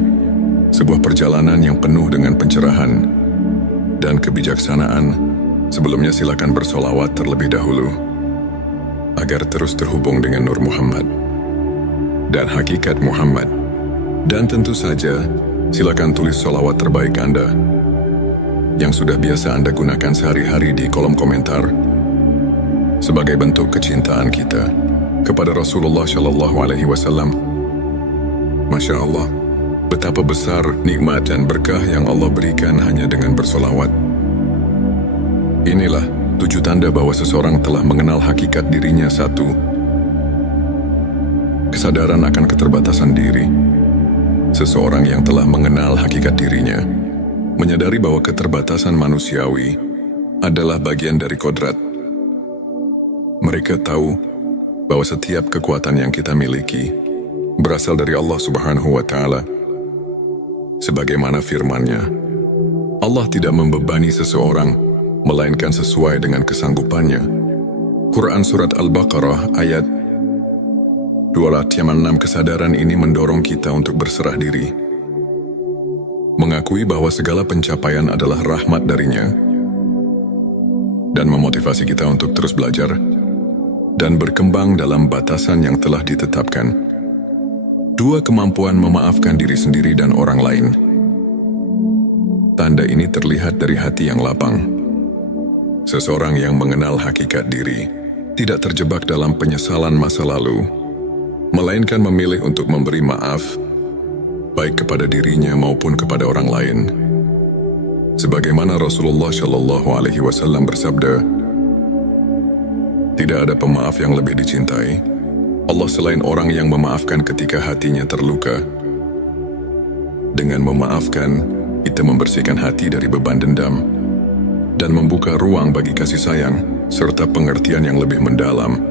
sebuah perjalanan yang penuh dengan pencerahan dan kebijaksanaan. Sebelumnya silakan bersolawat terlebih dahulu, agar terus terhubung dengan Nur Muhammad dan hakikat Muhammad. Dan tentu saja, silakan tulis solawat terbaik Anda yang sudah biasa Anda gunakan sehari-hari di kolom komentar sebagai bentuk kecintaan kita kepada Rasulullah Shallallahu Alaihi Wasallam. Masya Allah, betapa besar nikmat dan berkah yang Allah berikan hanya dengan bersolawat. Inilah 7 tanda bahwa seseorang telah mengenal hakikat dirinya. 1. Kesadaran akan keterbatasan diri. Seseorang yang telah mengenal hakikat dirinya menyadari bahwa keterbatasan manusiawi adalah bagian dari kodrat. Mereka tahu bahwa setiap kekuatan yang kita miliki berasal dari Allah Subhanahu wa Ta'ala. Sebagaimana firman-Nya, Allah tidak membebani seseorang melainkan sesuai dengan kesanggupannya. Quran Surat Al-Baqarah ayat 206. Kesadaran ini mendorong kita untuk berserah diri, mengakui bahwa segala pencapaian adalah rahmat darinya, dan memotivasi kita untuk terus belajar dan berkembang dalam batasan yang telah ditetapkan. 2. Kemampuan memaafkan diri sendiri dan orang lain. Tanda ini terlihat dari hati yang lapang. Seseorang yang mengenal hakikat diri tidak terjebak dalam penyesalan masa lalu, melainkan memilih untuk memberi maaf, baik kepada dirinya maupun kepada orang lain. Sebagaimana Rasulullah Shallallahu Alaihi Wasallam bersabda, tidak ada pemaaf yang lebih dicintai Allah selain orang yang memaafkan ketika hatinya terluka. Dengan memaafkan, kita membersihkan hati dari beban dendam dan membuka ruang bagi kasih sayang serta pengertian yang lebih mendalam.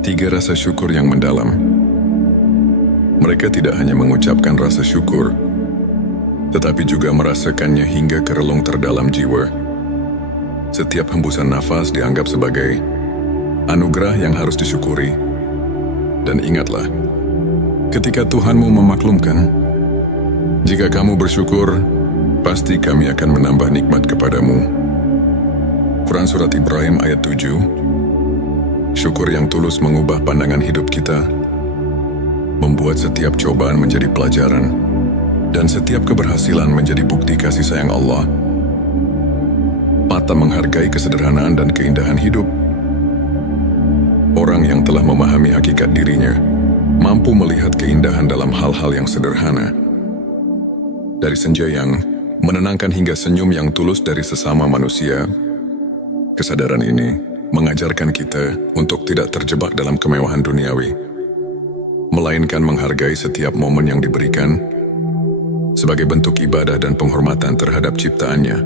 3. Rasa syukur yang mendalam. Mereka tidak hanya mengucapkan rasa syukur, tetapi juga merasakannya hingga ke relung terdalam jiwa. Setiap hembusan nafas dianggap sebagai anugerah yang harus disyukuri. Dan ingatlah, ketika Tuhanmu memaklumkan, jika kamu bersyukur, pasti kami akan menambah nikmat kepadamu. Quran Surat Ibrahim ayat 7. Syukur yang tulus mengubah pandangan hidup kita, membuat setiap cobaan menjadi pelajaran, dan setiap keberhasilan menjadi bukti kasih sayang Allah. 4. Menghargai kesederhanaan dan keindahan hidup. Orang yang telah memahami hakikat dirinya mampu melihat keindahan dalam hal-hal yang sederhana. Dari senja yang menenangkan hingga senyum yang tulus dari sesama manusia. Kesadaran ini mengajarkan kita untuk tidak terjebak dalam kemewahan duniawi, melainkan menghargai setiap momen yang diberikan sebagai bentuk ibadah dan penghormatan terhadap ciptaannya.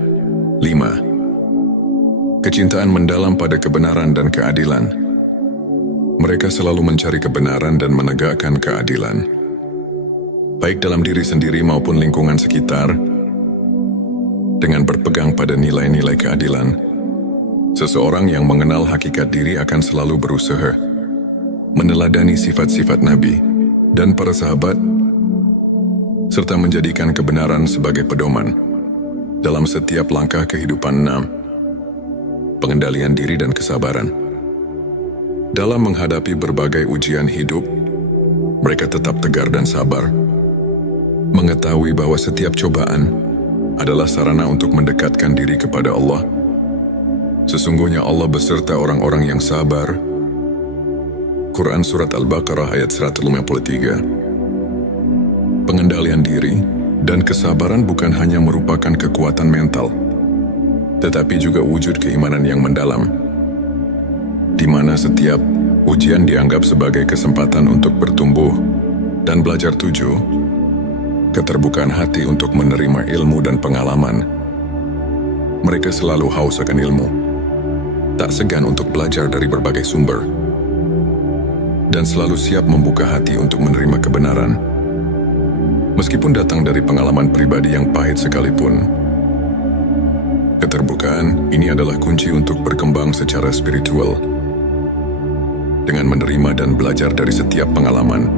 5. Kecintaan mendalam pada kebenaran dan keadilan. Mereka selalu mencari kebenaran dan menegakkan keadilan, baik dalam diri sendiri maupun lingkungan sekitar. Dengan berpegang pada nilai-nilai keadilan, seseorang yang mengenal hakikat diri akan selalu berusaha meneladani sifat-sifat Nabi dan para sahabat, serta menjadikan kebenaran sebagai pedoman dalam setiap langkah kehidupan. 6. Pengendalian diri dan kesabaran. Dalam menghadapi berbagai ujian hidup, mereka tetap tegar dan sabar, mengetahui bahwa setiap cobaan adalah sarana untuk mendekatkan diri kepada Allah. Sesungguhnya Allah beserta orang-orang yang sabar. Quran Surat Al-Baqarah ayat 153. Pengendalian diri dan kesabaran bukan hanya merupakan kekuatan mental, tetapi juga wujud keimanan yang mendalam, di mana setiap ujian dianggap sebagai kesempatan untuk bertumbuh dan belajar. 7. Keterbukaan hati untuk menerima ilmu dan pengalaman. Mereka selalu haus akan ilmu, tak segan untuk belajar dari berbagai sumber, dan selalu siap membuka hati untuk menerima kebenaran. Meskipun datang dari pengalaman pribadi yang pahit sekalipun, keterbukaan ini adalah kunci untuk berkembang secara spiritual. Dengan menerima dan belajar dari setiap pengalaman,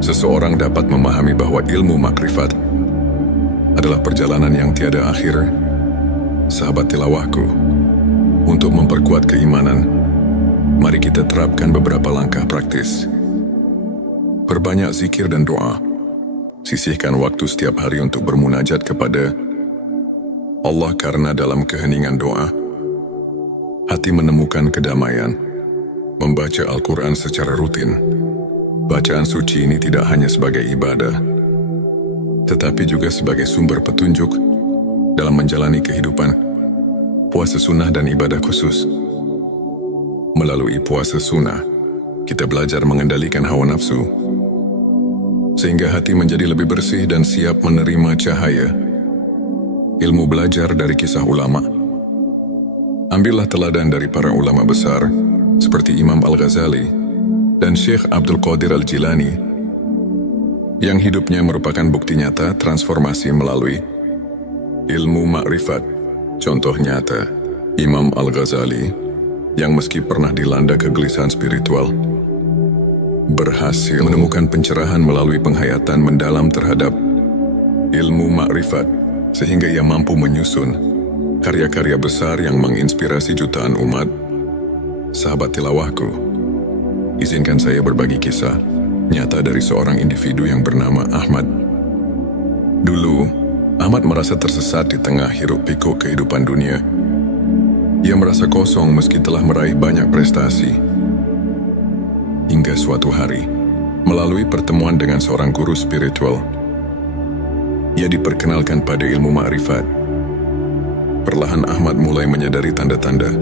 seseorang dapat memahami bahwa ilmu makrifat adalah perjalanan yang tiada akhir. Sahabat tilawahku, untuk memperkuat keimanan, mari kita terapkan beberapa langkah praktis. Perbanyak zikir dan doa. Sisihkan waktu setiap hari untuk bermunajat kepada Allah, karena dalam keheningan doa, hati menemukan kedamaian. Membaca Al-Quran secara rutin. Bacaan suci ini tidak hanya sebagai ibadah, tetapi juga sebagai sumber petunjuk dalam menjalani kehidupan. Puasa sunnah dan ibadah khusus. Melalui puasa sunnah, kita belajar mengendalikan hawa nafsu, sehingga hati menjadi lebih bersih dan siap menerima cahaya ilmu. Belajar dari kisah ulama. Ambillah teladan dari para ulama besar, seperti Imam Al-Ghazali dan Syekh Abdul Qadir Al-Jilani, yang hidupnya merupakan bukti nyata transformasi melalui ilmu makrifat. Contoh nyata, Imam Al-Ghazali, yang meski pernah dilanda kegelisahan spiritual, berhasil menemukan pencerahan melalui penghayatan mendalam terhadap ilmu makrifat, sehingga ia mampu menyusun karya-karya besar yang menginspirasi jutaan umat. Sahabat tilawahku, izinkan saya berbagi kisah nyata dari seorang individu yang bernama Ahmad. Dulu, Ahmad merasa tersesat di tengah hiruk-pikuk kehidupan dunia. Ia merasa kosong meski telah meraih banyak prestasi. Hingga suatu hari, melalui pertemuan dengan seorang guru spiritual, ia diperkenalkan pada ilmu makrifat. Perlahan Ahmad mulai menyadari tanda-tanda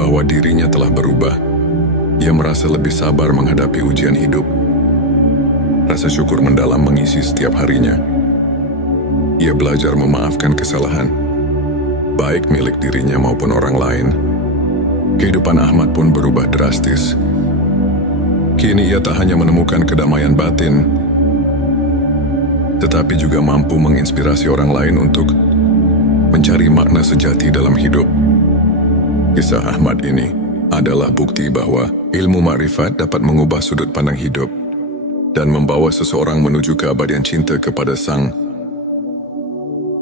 bahwa dirinya telah berubah. Ia merasa lebih sabar menghadapi ujian hidup. Rasa syukur mendalam mengisi setiap harinya. Ia belajar memaafkan kesalahan, baik milik dirinya maupun orang lain. Kehidupan Ahmad pun berubah drastis. Kini ia tak hanya menemukan kedamaian batin, tetapi juga mampu menginspirasi orang lain untuk mencari makna sejati dalam hidup. Kisah Ahmad ini adalah bukti bahwa ilmu makrifat dapat mengubah sudut pandang hidup dan membawa seseorang menuju keabadian cinta kepada Sang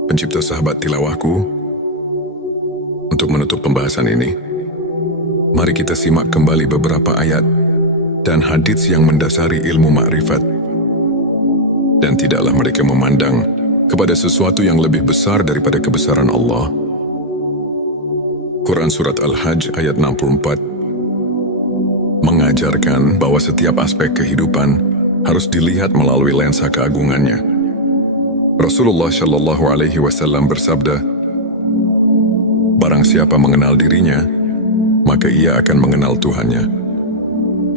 Pencipta. Sahabat tilawahku, untuk menutup pembahasan ini, mari kita simak kembali beberapa ayat dan hadits yang mendasari ilmu makrifat. Dan tidaklah mereka memandang kepada sesuatu yang lebih besar daripada kebesaran Allah. Quran Surat Al-Hajj ayat 64 mengajarkan bahwa setiap aspek kehidupan harus dilihat melalui lensa keagungannya. Rasulullah Shallallahu Alaihi Wasallam bersabda, "Barang siapa mengenal dirinya, maka ia akan mengenal Tuhannya."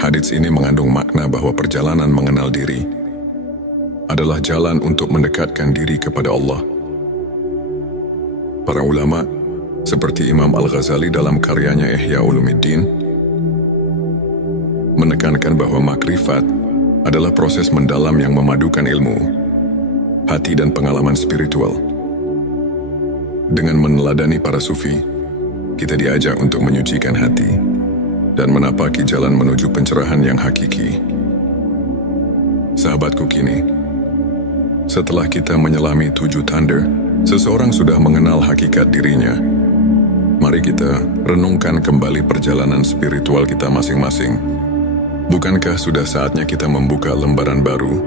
Hadits ini mengandung makna bahwa perjalanan mengenal diri adalah jalan untuk mendekatkan diri kepada Allah. Para ulama, seperti Imam Al-Ghazali dalam karyanya Ihya Ulumuddin, menekankan bahwa makrifat adalah proses mendalam yang memadukan ilmu, hati dan pengalaman spiritual. Dengan meneladani para sufi, kita diajak untuk menyucikan hati dan menapaki jalan menuju pencerahan yang hakiki. Sahabatku, kini, setelah kita menyelami 7 tanda, seseorang sudah mengenal hakikat dirinya. Mari kita renungkan kembali perjalanan spiritual kita masing-masing. Bukankah sudah saatnya kita membuka lembaran baru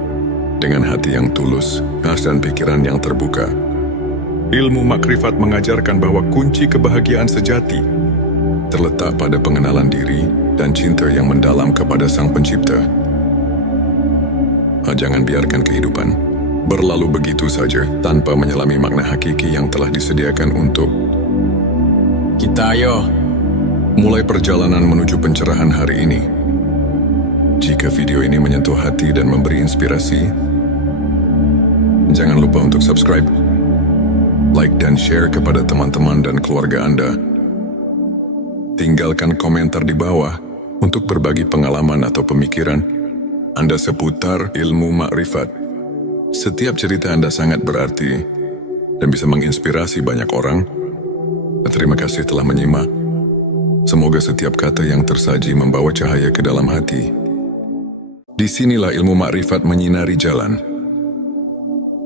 dengan hati yang tulus, ikhlas dan pikiran yang terbuka? Ilmu makrifat mengajarkan bahwa kunci kebahagiaan sejati terletak pada pengenalan diri dan cinta yang mendalam kepada Sang Pencipta. Jangan biarkan kehidupan berlalu begitu saja tanpa menyelami makna hakiki yang telah disediakan untuk kita. Ayo, mulai perjalanan menuju pencerahan hari ini. Jika video ini menyentuh hati dan memberi inspirasi, jangan lupa untuk subscribe like dan share kepada teman-teman dan keluarga Anda. Tinggalkan komentar di bawah untuk berbagi pengalaman atau pemikiran Anda seputar ilmu makrifat. Setiap cerita Anda sangat berarti dan bisa menginspirasi banyak orang. Terima kasih telah menyimak. Semoga setiap kata yang tersaji membawa cahaya ke dalam hati. Disinilah ilmu makrifat menyinari jalan,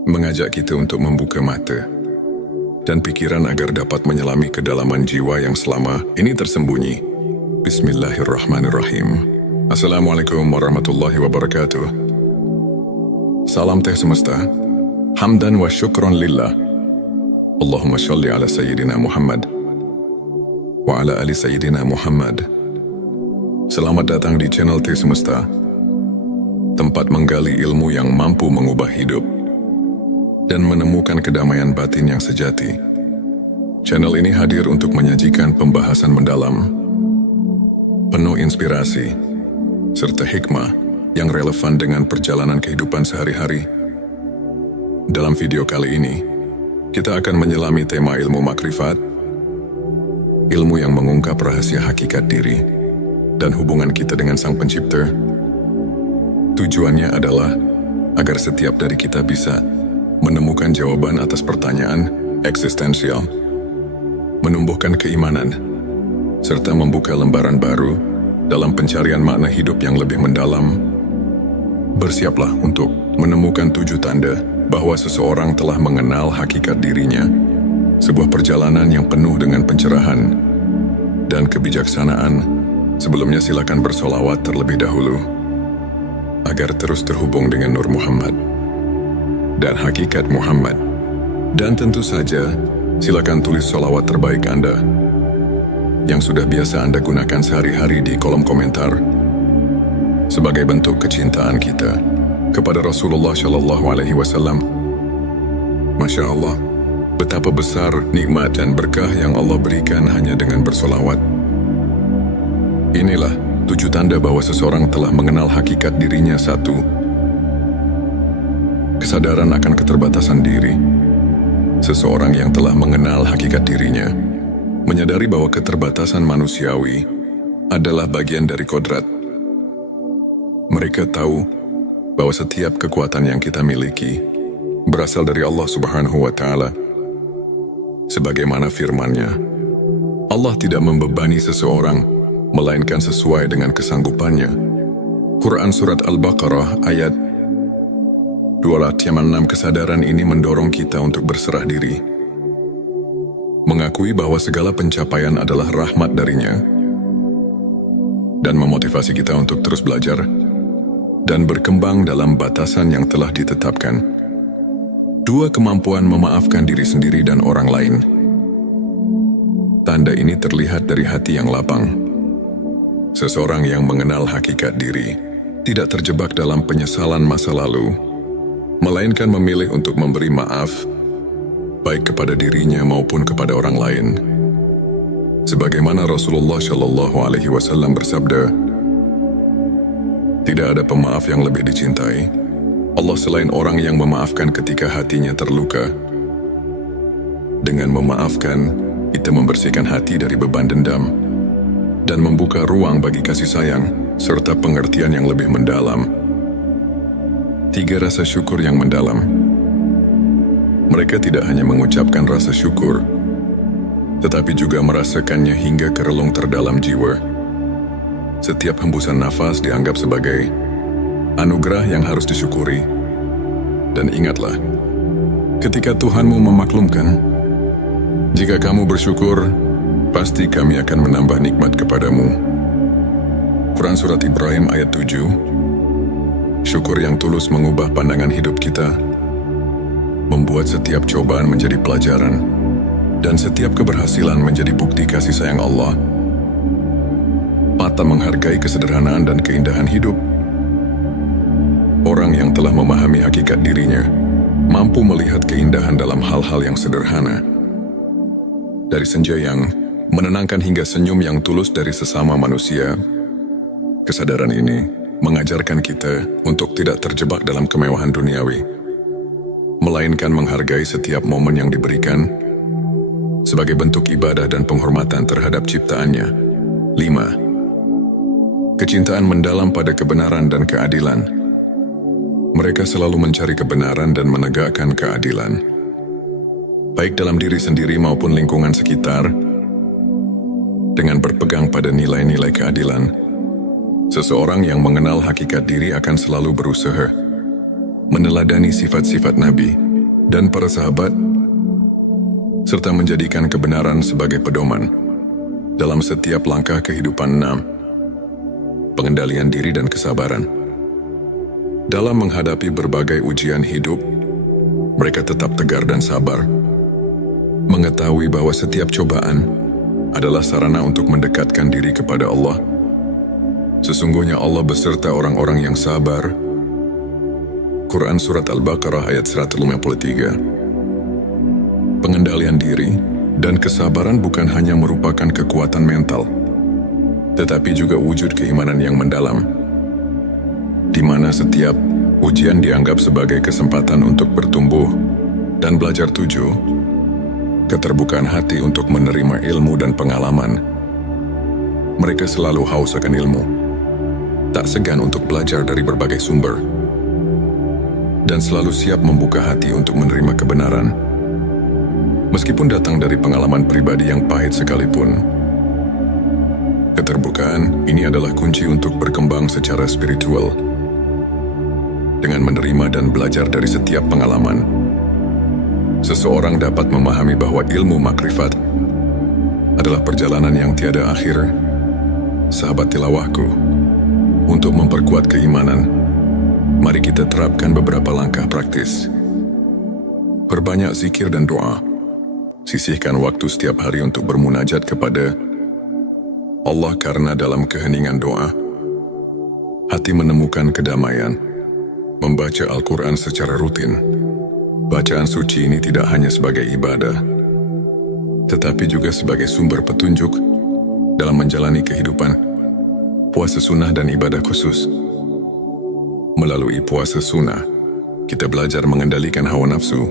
mengajak kita untuk membuka mata dan pikiran agar dapat menyelami kedalaman jiwa yang selama ini tersembunyi. Bismillahirrahmanirrahim. Assalamualaikum warahmatullahi wabarakatuh. Salam teh semesta. Hamdan wa syukron lillah. Allahumma sholli ala Sayyidina Muhammad wa ala ali Sayyidina Muhammad. Selamat datang di channel Teh Semesta, tempat menggali ilmu yang mampu mengubah hidup dan menemukan kedamaian batin yang sejati. Channel ini hadir untuk menyajikan pembahasan mendalam, penuh inspirasi, serta hikmah yang relevan dengan perjalanan kehidupan sehari-hari. Dalam video kali ini, kita akan menyelami tema ilmu makrifat, ilmu yang mengungkap rahasia hakikat diri dan hubungan kita dengan Sang Pencipta. Tujuannya adalah agar setiap dari kita bisa menemukan jawaban atas pertanyaan eksistensial, menumbuhkan keimanan, serta membuka lembaran baru dalam pencarian makna hidup yang lebih mendalam. Bersiaplah untuk menemukan 7 tanda bahwa seseorang telah mengenal hakikat dirinya, sebuah perjalanan yang penuh dengan pencerahan dan kebijaksanaan. Sebelumnya silakan bersolawat terlebih dahulu agar terus terhubung dengan Nur Muhammad dan hakikat Muhammad. Dan tentu saja, silakan tulis solawat terbaik Anda yang sudah biasa Anda gunakan sehari-hari di kolom komentar sebagai bentuk kecintaan kita kepada Rasulullah Shallallahu Alaihi Wasallam. Masya Allah, betapa besar nikmat dan berkah yang Allah berikan hanya dengan bersolawat. Inilah 7 tanda bahwa seseorang telah mengenal hakikat dirinya. 1. Kesadaran akan keterbatasan diri. Seseorang yang telah mengenal hakikat dirinya menyadari bahwa keterbatasan manusiawi adalah bagian dari kodrat. Mereka tahu bahwa setiap kekuatan yang kita miliki berasal dari Allah Subhanahu wa Ta'ala. Sebagaimana firman-Nya, Allah tidak membebani seseorang melainkan sesuai dengan kesanggupannya. Quran Surat Al-Baqarah ayat 286. Kesadaran ini mendorong kita untuk berserah diri, mengakui bahwa segala pencapaian adalah rahmat darinya, dan memotivasi kita untuk terus belajar dan berkembang dalam batasan yang telah ditetapkan. 2. Kemampuan memaafkan diri sendiri dan orang lain. Tanda ini terlihat dari hati yang lapang. Seseorang yang mengenal hakikat diri tidak terjebak dalam penyesalan masa lalu, melainkan memilih untuk memberi maaf, baik kepada dirinya maupun kepada orang lain. Sebagaimana Rasulullah Shallallahu Alaihi Wasallam bersabda, tidak ada pemaaf yang lebih dicintai Allah selain orang yang memaafkan ketika hatinya terluka. Dengan memaafkan, kita membersihkan hati dari beban dendam dan membuka ruang bagi kasih sayang serta pengertian yang lebih mendalam. 3. Rasa syukur yang mendalam. Mereka tidak hanya mengucapkan rasa syukur, tetapi juga merasakannya hingga ke relung terdalam jiwa. Setiap hembusan nafas dianggap sebagai anugerah yang harus disyukuri. Dan ingatlah, ketika Tuhanmu memaklumkan, jika kamu bersyukur, pasti kami akan menambah nikmat kepadamu. Quran Surat Ibrahim ayat 7. Syukur yang tulus mengubah pandangan hidup kita, membuat setiap cobaan menjadi pelajaran, dan setiap keberhasilan menjadi bukti kasih sayang Allah. Patah menghargai kesederhanaan dan keindahan hidup. Orang yang telah memahami hakikat dirinya mampu melihat keindahan dalam hal-hal yang sederhana. Dari senja yang menenangkan hingga senyum yang tulus dari sesama manusia. Kesadaran ini mengajarkan kita untuk tidak terjebak dalam kemewahan duniawi, melainkan menghargai setiap momen yang diberikan sebagai bentuk ibadah dan penghormatan terhadap ciptaannya. 5. Kecintaan mendalam pada kebenaran dan keadilan. Mereka selalu mencari kebenaran dan menegakkan keadilan, baik dalam diri sendiri maupun lingkungan sekitar. Dengan berpegang pada nilai-nilai keadilan, seseorang yang mengenal hakikat diri akan selalu berusaha meneladani sifat-sifat Nabi dan para sahabat, serta menjadikan kebenaran sebagai pedoman dalam setiap langkah kehidupan. 6. Pengendalian diri dan kesabaran. Dalam menghadapi berbagai ujian hidup, mereka tetap tegar dan sabar, mengetahui bahwa setiap cobaan adalah sarana untuk mendekatkan diri kepada Allah. Sesungguhnya Allah beserta orang-orang yang sabar. Quran Surat Al-Baqarah ayat 153. Pengendalian diri dan kesabaran bukan hanya merupakan kekuatan mental, tetapi juga wujud keimanan yang mendalam, di mana setiap ujian dianggap sebagai kesempatan untuk bertumbuh dan belajar. 7. Keterbukaan hati untuk menerima ilmu dan pengalaman. Mereka selalu haus akan ilmu, tak segan untuk belajar dari berbagai sumber, dan selalu siap membuka hati untuk menerima kebenaran, meskipun datang dari pengalaman pribadi yang pahit sekalipun. Keterbukaan ini adalah kunci untuk berkembang secara spiritual. Dengan menerima dan belajar dari setiap pengalaman, seseorang dapat memahami bahwa ilmu makrifat adalah perjalanan yang tiada akhir. Sahabat tilawahku, untuk memperkuat keimanan, mari kita terapkan beberapa langkah praktis. Perbanyak zikir dan doa. Sisihkan waktu setiap hari untuk bermunajat kepada Allah, karena dalam keheningan doa, hati menemukan kedamaian. Membaca Al-Quran secara rutin. Bacaan suci ini tidak hanya sebagai ibadah, tetapi juga sebagai sumber petunjuk dalam menjalani kehidupan. Puasa sunnah dan ibadah khusus. Melalui puasa sunnah, kita belajar mengendalikan hawa nafsu,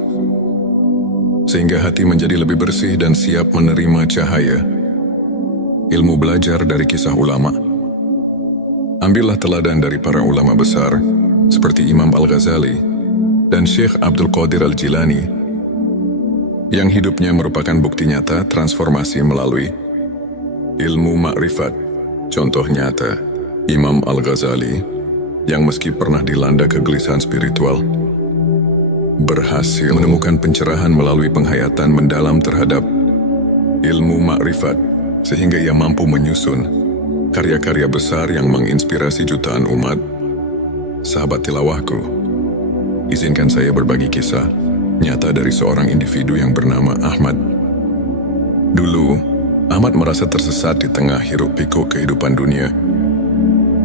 sehingga hati menjadi lebih bersih dan siap menerima cahaya ilmu. Belajar dari kisah ulama. Ambillah teladan dari para ulama besar, seperti Imam Al-Ghazali dan Syekh Abdul Qadir Al-Jilani, yang hidupnya merupakan bukti nyata transformasi melalui ilmu makrifat. Contoh nyata, Imam Al-Ghazali, yang meski pernah dilanda kegelisahan spiritual, berhasil menemukan pencerahan melalui penghayatan mendalam terhadap ilmu makrifat, sehingga ia mampu menyusun karya-karya besar yang menginspirasi jutaan umat. Sahabat tilawahku, izinkan saya berbagi kisah nyata dari seorang individu yang bernama Ahmad. Dulu, Ahmad merasa tersesat di tengah hiruk-pikuk kehidupan dunia.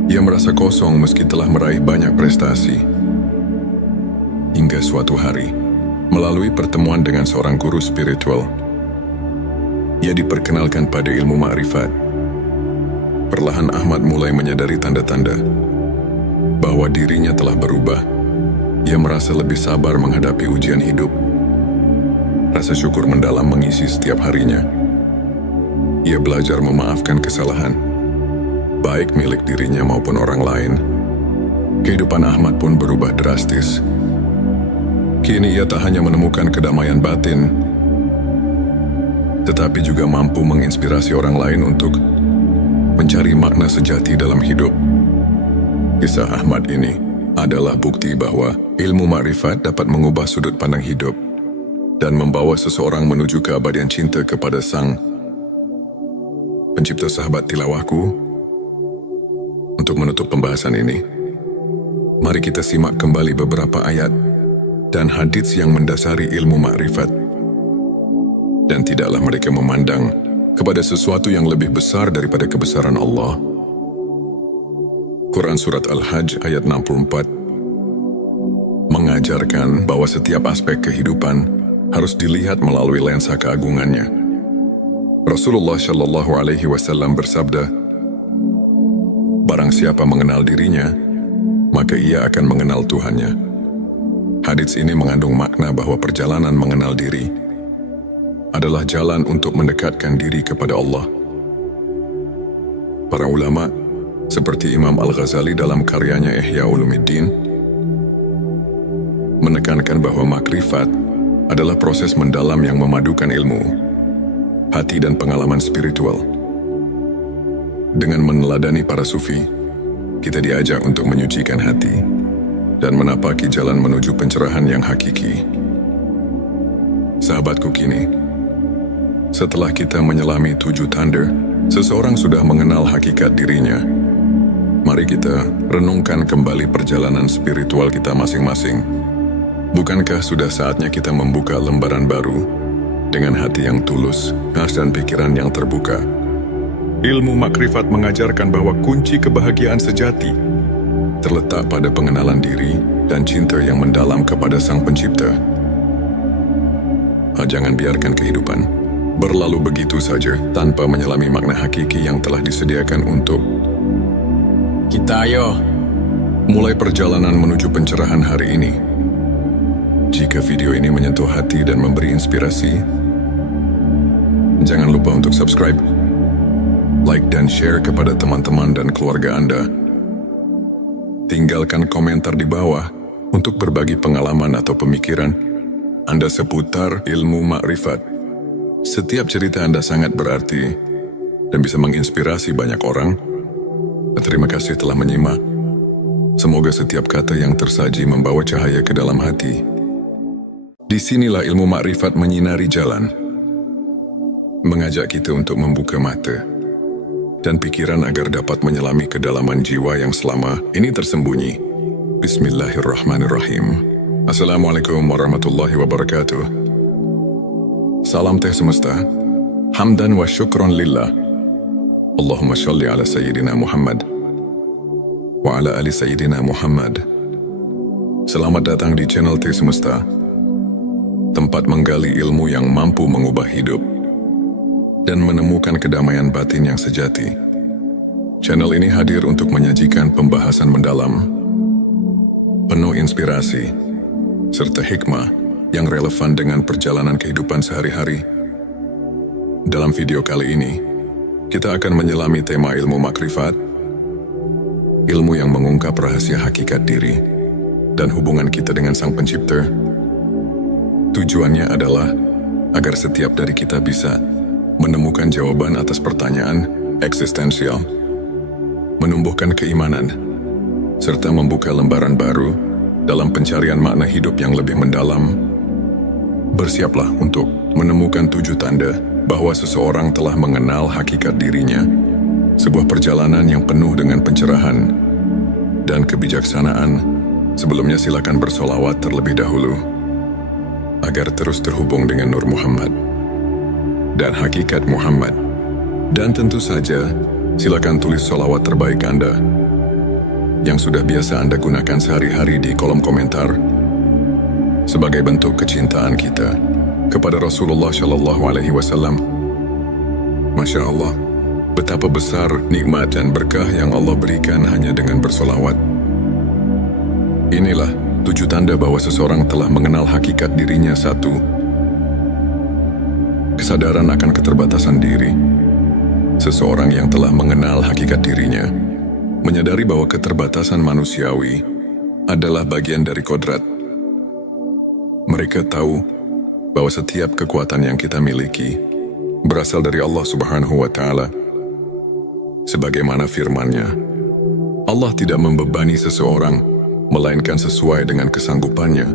Ia merasa kosong meski telah meraih banyak prestasi. Hingga suatu hari, melalui pertemuan dengan seorang guru spiritual, ia diperkenalkan pada ilmu makrifat. Perlahan Ahmad mulai menyadari tanda-tanda bahwa dirinya telah berubah. Ia merasa lebih sabar menghadapi ujian hidup. Rasa syukur mendalam mengisi setiap harinya. Ia belajar memaafkan kesalahan, baik milik dirinya maupun orang lain. Kehidupan Ahmad pun berubah drastis. Kini ia tak hanya menemukan kedamaian batin, tetapi juga mampu menginspirasi orang lain untuk mencari makna sejati dalam hidup. Kisah Ahmad ini adalah bukti bahwa ilmu makrifat dapat mengubah sudut pandang hidup dan membawa seseorang menuju keabadian cinta kepada Sang Pencipta. Sahabat tilawahku, untuk menutup pembahasan ini, mari kita simak kembali beberapa ayat dan hadits yang mendasari ilmu makrifat. Dan tidaklah mereka memandang kepada sesuatu yang lebih besar daripada kebesaran Allah. Quran Surat Al-Hajj ayat 64 mengajarkan bahwa setiap aspek kehidupan harus dilihat melalui lensa keagungannya. Rasulullah Shallallahu Alaihi Wasallam bersabda, "Barang siapa mengenal dirinya, maka ia akan mengenal Tuhannya. Hadits ini mengandung makna bahwa perjalanan mengenal diri adalah jalan untuk mendekatkan diri kepada Allah. Para ulama, seperti Imam Al-Ghazali dalam karyanya Ihya Ulumuddin, menekankan bahwa makrifat adalah proses mendalam yang memadukan ilmu, hati dan pengalaman spiritual. Dengan meneladani para sufi, kita diajak untuk menyucikan hati dan menapaki jalan menuju pencerahan yang hakiki. Sahabatku kini, setelah kita menyelami 7 tanda, seseorang sudah mengenal hakikat dirinya. Mari kita renungkan kembali perjalanan spiritual kita masing-masing. Bukankah sudah saatnya kita membuka lembaran baru dengan hati yang tulus dan pikiran yang terbuka? Ilmu makrifat mengajarkan bahwa kunci kebahagiaan sejati terletak pada pengenalan diri dan cinta yang mendalam kepada Sang Pencipta. Jangan biarkan kehidupan berlalu begitu saja tanpa menyelami makna hakiki yang telah disediakan untuk kita. Ayo, mulai perjalanan menuju pencerahan hari ini. Jika video ini menyentuh hati dan memberi inspirasi, jangan lupa untuk subscribe, like dan share kepada teman-teman dan keluarga Anda. Tinggalkan komentar di bawah untuk berbagi pengalaman atau pemikiran Anda seputar ilmu makrifat. Setiap cerita Anda sangat berarti dan bisa menginspirasi banyak orang. Terima kasih telah menyimak. Semoga setiap kata yang tersaji membawa cahaya ke dalam hati. Disinilah ilmu makrifat menyinari jalan, mengajak kita untuk membuka mata dan pikiran agar dapat menyelami kedalaman jiwa yang selama ini tersembunyi. Bismillahirrahmanirrahim. Assalamualaikum warahmatullahi wabarakatuh. Salam teh semesta. Hamdan wa syukron lillah. Allahumma sholli ala Sayyidina Muhammad wa ala ali Sayyidina Muhammad. Selamat datang di channel Teh Semesta, tempat menggali ilmu yang mampu mengubah hidup dan menemukan kedamaian batin yang sejati. Channel ini hadir untuk menyajikan pembahasan mendalam, penuh inspirasi, serta hikmah yang relevan dengan perjalanan kehidupan sehari-hari. Dalam video kali ini, kita akan menyelami tema ilmu makrifat, ilmu yang mengungkap rahasia hakikat diri dan hubungan kita dengan Sang Pencipta. Tujuannya adalah agar setiap dari kita bisa menemukan jawaban atas pertanyaan eksistensial, menumbuhkan keimanan, serta membuka lembaran baru dalam pencarian makna hidup yang lebih mendalam. Bersiaplah untuk menemukan 7 tanda bahwa seseorang telah mengenal hakikat dirinya, sebuah perjalanan yang penuh dengan pencerahan dan kebijaksanaan. Sebelumnya silakan bersolawat terlebih dahulu agar terus terhubung dengan Nur Muhammad dan hakikat Muhammad. Dan tentu saja, silakan tulis solawat terbaik Anda yang sudah biasa Anda gunakan sehari-hari di kolom komentar sebagai bentuk kecintaan kita kepada Rasulullah Shallallahu Alaihi Wasallam. Masya Allah, betapa besar nikmat dan berkah yang Allah berikan hanya dengan bersolawat. Inilah 7 tanda bahwa seseorang telah mengenal hakikat dirinya. 1. Kesadaran akan keterbatasan diri. Seseorang yang telah mengenal hakikat dirinya menyadari bahwa keterbatasan manusiawi adalah bagian dari kodrat. Mereka tahu bahwa setiap kekuatan yang kita miliki berasal dari Allah Subhanahu wa Ta'ala. Sebagaimana firman-Nya, Allah tidak membebani seseorang melainkan sesuai dengan kesanggupannya.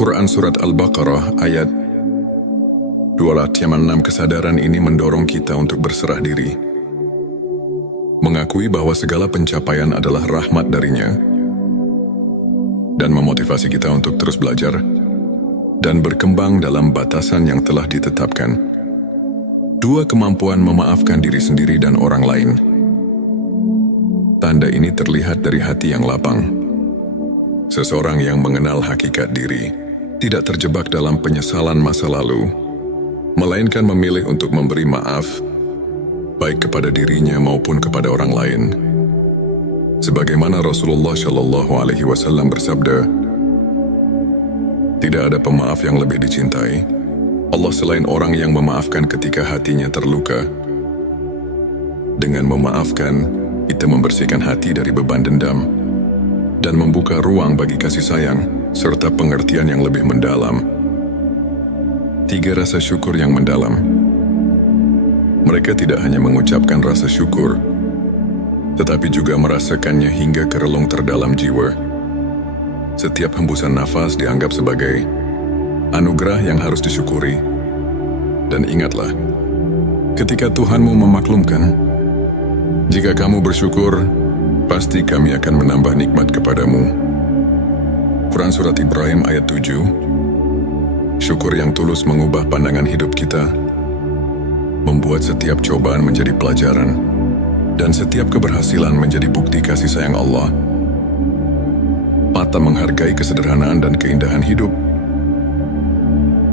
Quran Surat Al-Baqarah ayat 256. Kesadaran ini mendorong kita untuk berserah diri, mengakui bahwa segala pencapaian adalah rahmat darinya, dan memotivasi kita untuk terus belajar dan berkembang dalam batasan yang telah ditetapkan. 2. Kemampuan memaafkan diri sendiri dan orang lain. Tanda ini terlihat dari hati yang lapang. Seseorang yang mengenal hakikat diri tidak terjebak dalam penyesalan masa lalu, melainkan memilih untuk memberi maaf, baik kepada dirinya maupun kepada orang lain. Sebagaimana Rasulullah Shallallahu Alaihi Wasallam bersabda, Tidak ada pemaaf yang lebih dicintai Allah selain orang yang memaafkan ketika hatinya terluka. Dengan memaafkan, kita membersihkan hati dari beban dendam dan membuka ruang bagi kasih sayang serta pengertian yang lebih mendalam. 3 rasa syukur yang mendalam. Mereka tidak hanya mengucapkan rasa syukur, tetapi juga merasakannya hingga ke relung terdalam jiwa. Setiap hembusan nafas dianggap sebagai anugerah yang harus disyukuri. Dan ingatlah, ketika Tuhanmu memaklumkan, jika kamu bersyukur, pasti kami akan menambah nikmat kepadamu. Quran Surat Ibrahim ayat 7. Syukur yang tulus mengubah pandangan hidup kita, membuat setiap cobaan menjadi pelajaran, dan setiap keberhasilan menjadi bukti kasih sayang Allah. Mata menghargai kesederhanaan dan keindahan hidup.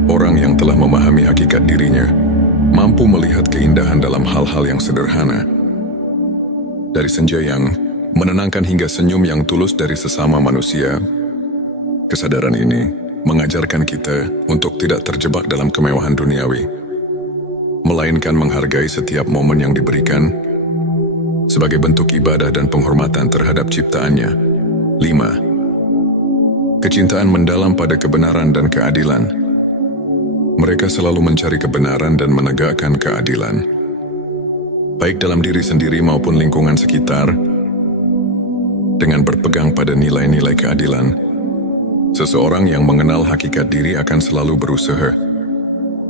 Orang yang telah memahami hakikat dirinya, mampu melihat keindahan dalam hal-hal yang sederhana. Dari senja yang menenangkan hingga senyum yang tulus dari sesama manusia, kesadaran ini mengajarkan kita untuk tidak terjebak dalam kemewahan duniawi, melainkan menghargai setiap momen yang diberikan sebagai bentuk ibadah dan penghormatan terhadap ciptaannya. 5. Kecintaan mendalam pada kebenaran dan keadilan. Mereka selalu mencari kebenaran dan menegakkan keadilan, baik dalam diri sendiri maupun lingkungan sekitar. Dengan berpegang pada nilai-nilai keadilan, seseorang yang mengenal hakikat diri akan selalu berusaha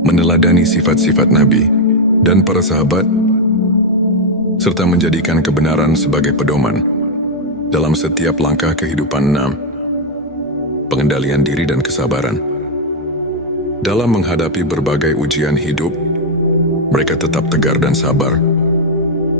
meneladani sifat-sifat Nabi dan para sahabat, serta menjadikan kebenaran sebagai pedoman dalam setiap langkah kehidupan. 6. Pengendalian diri dan kesabaran. Dalam menghadapi berbagai ujian hidup, mereka tetap tegar dan sabar,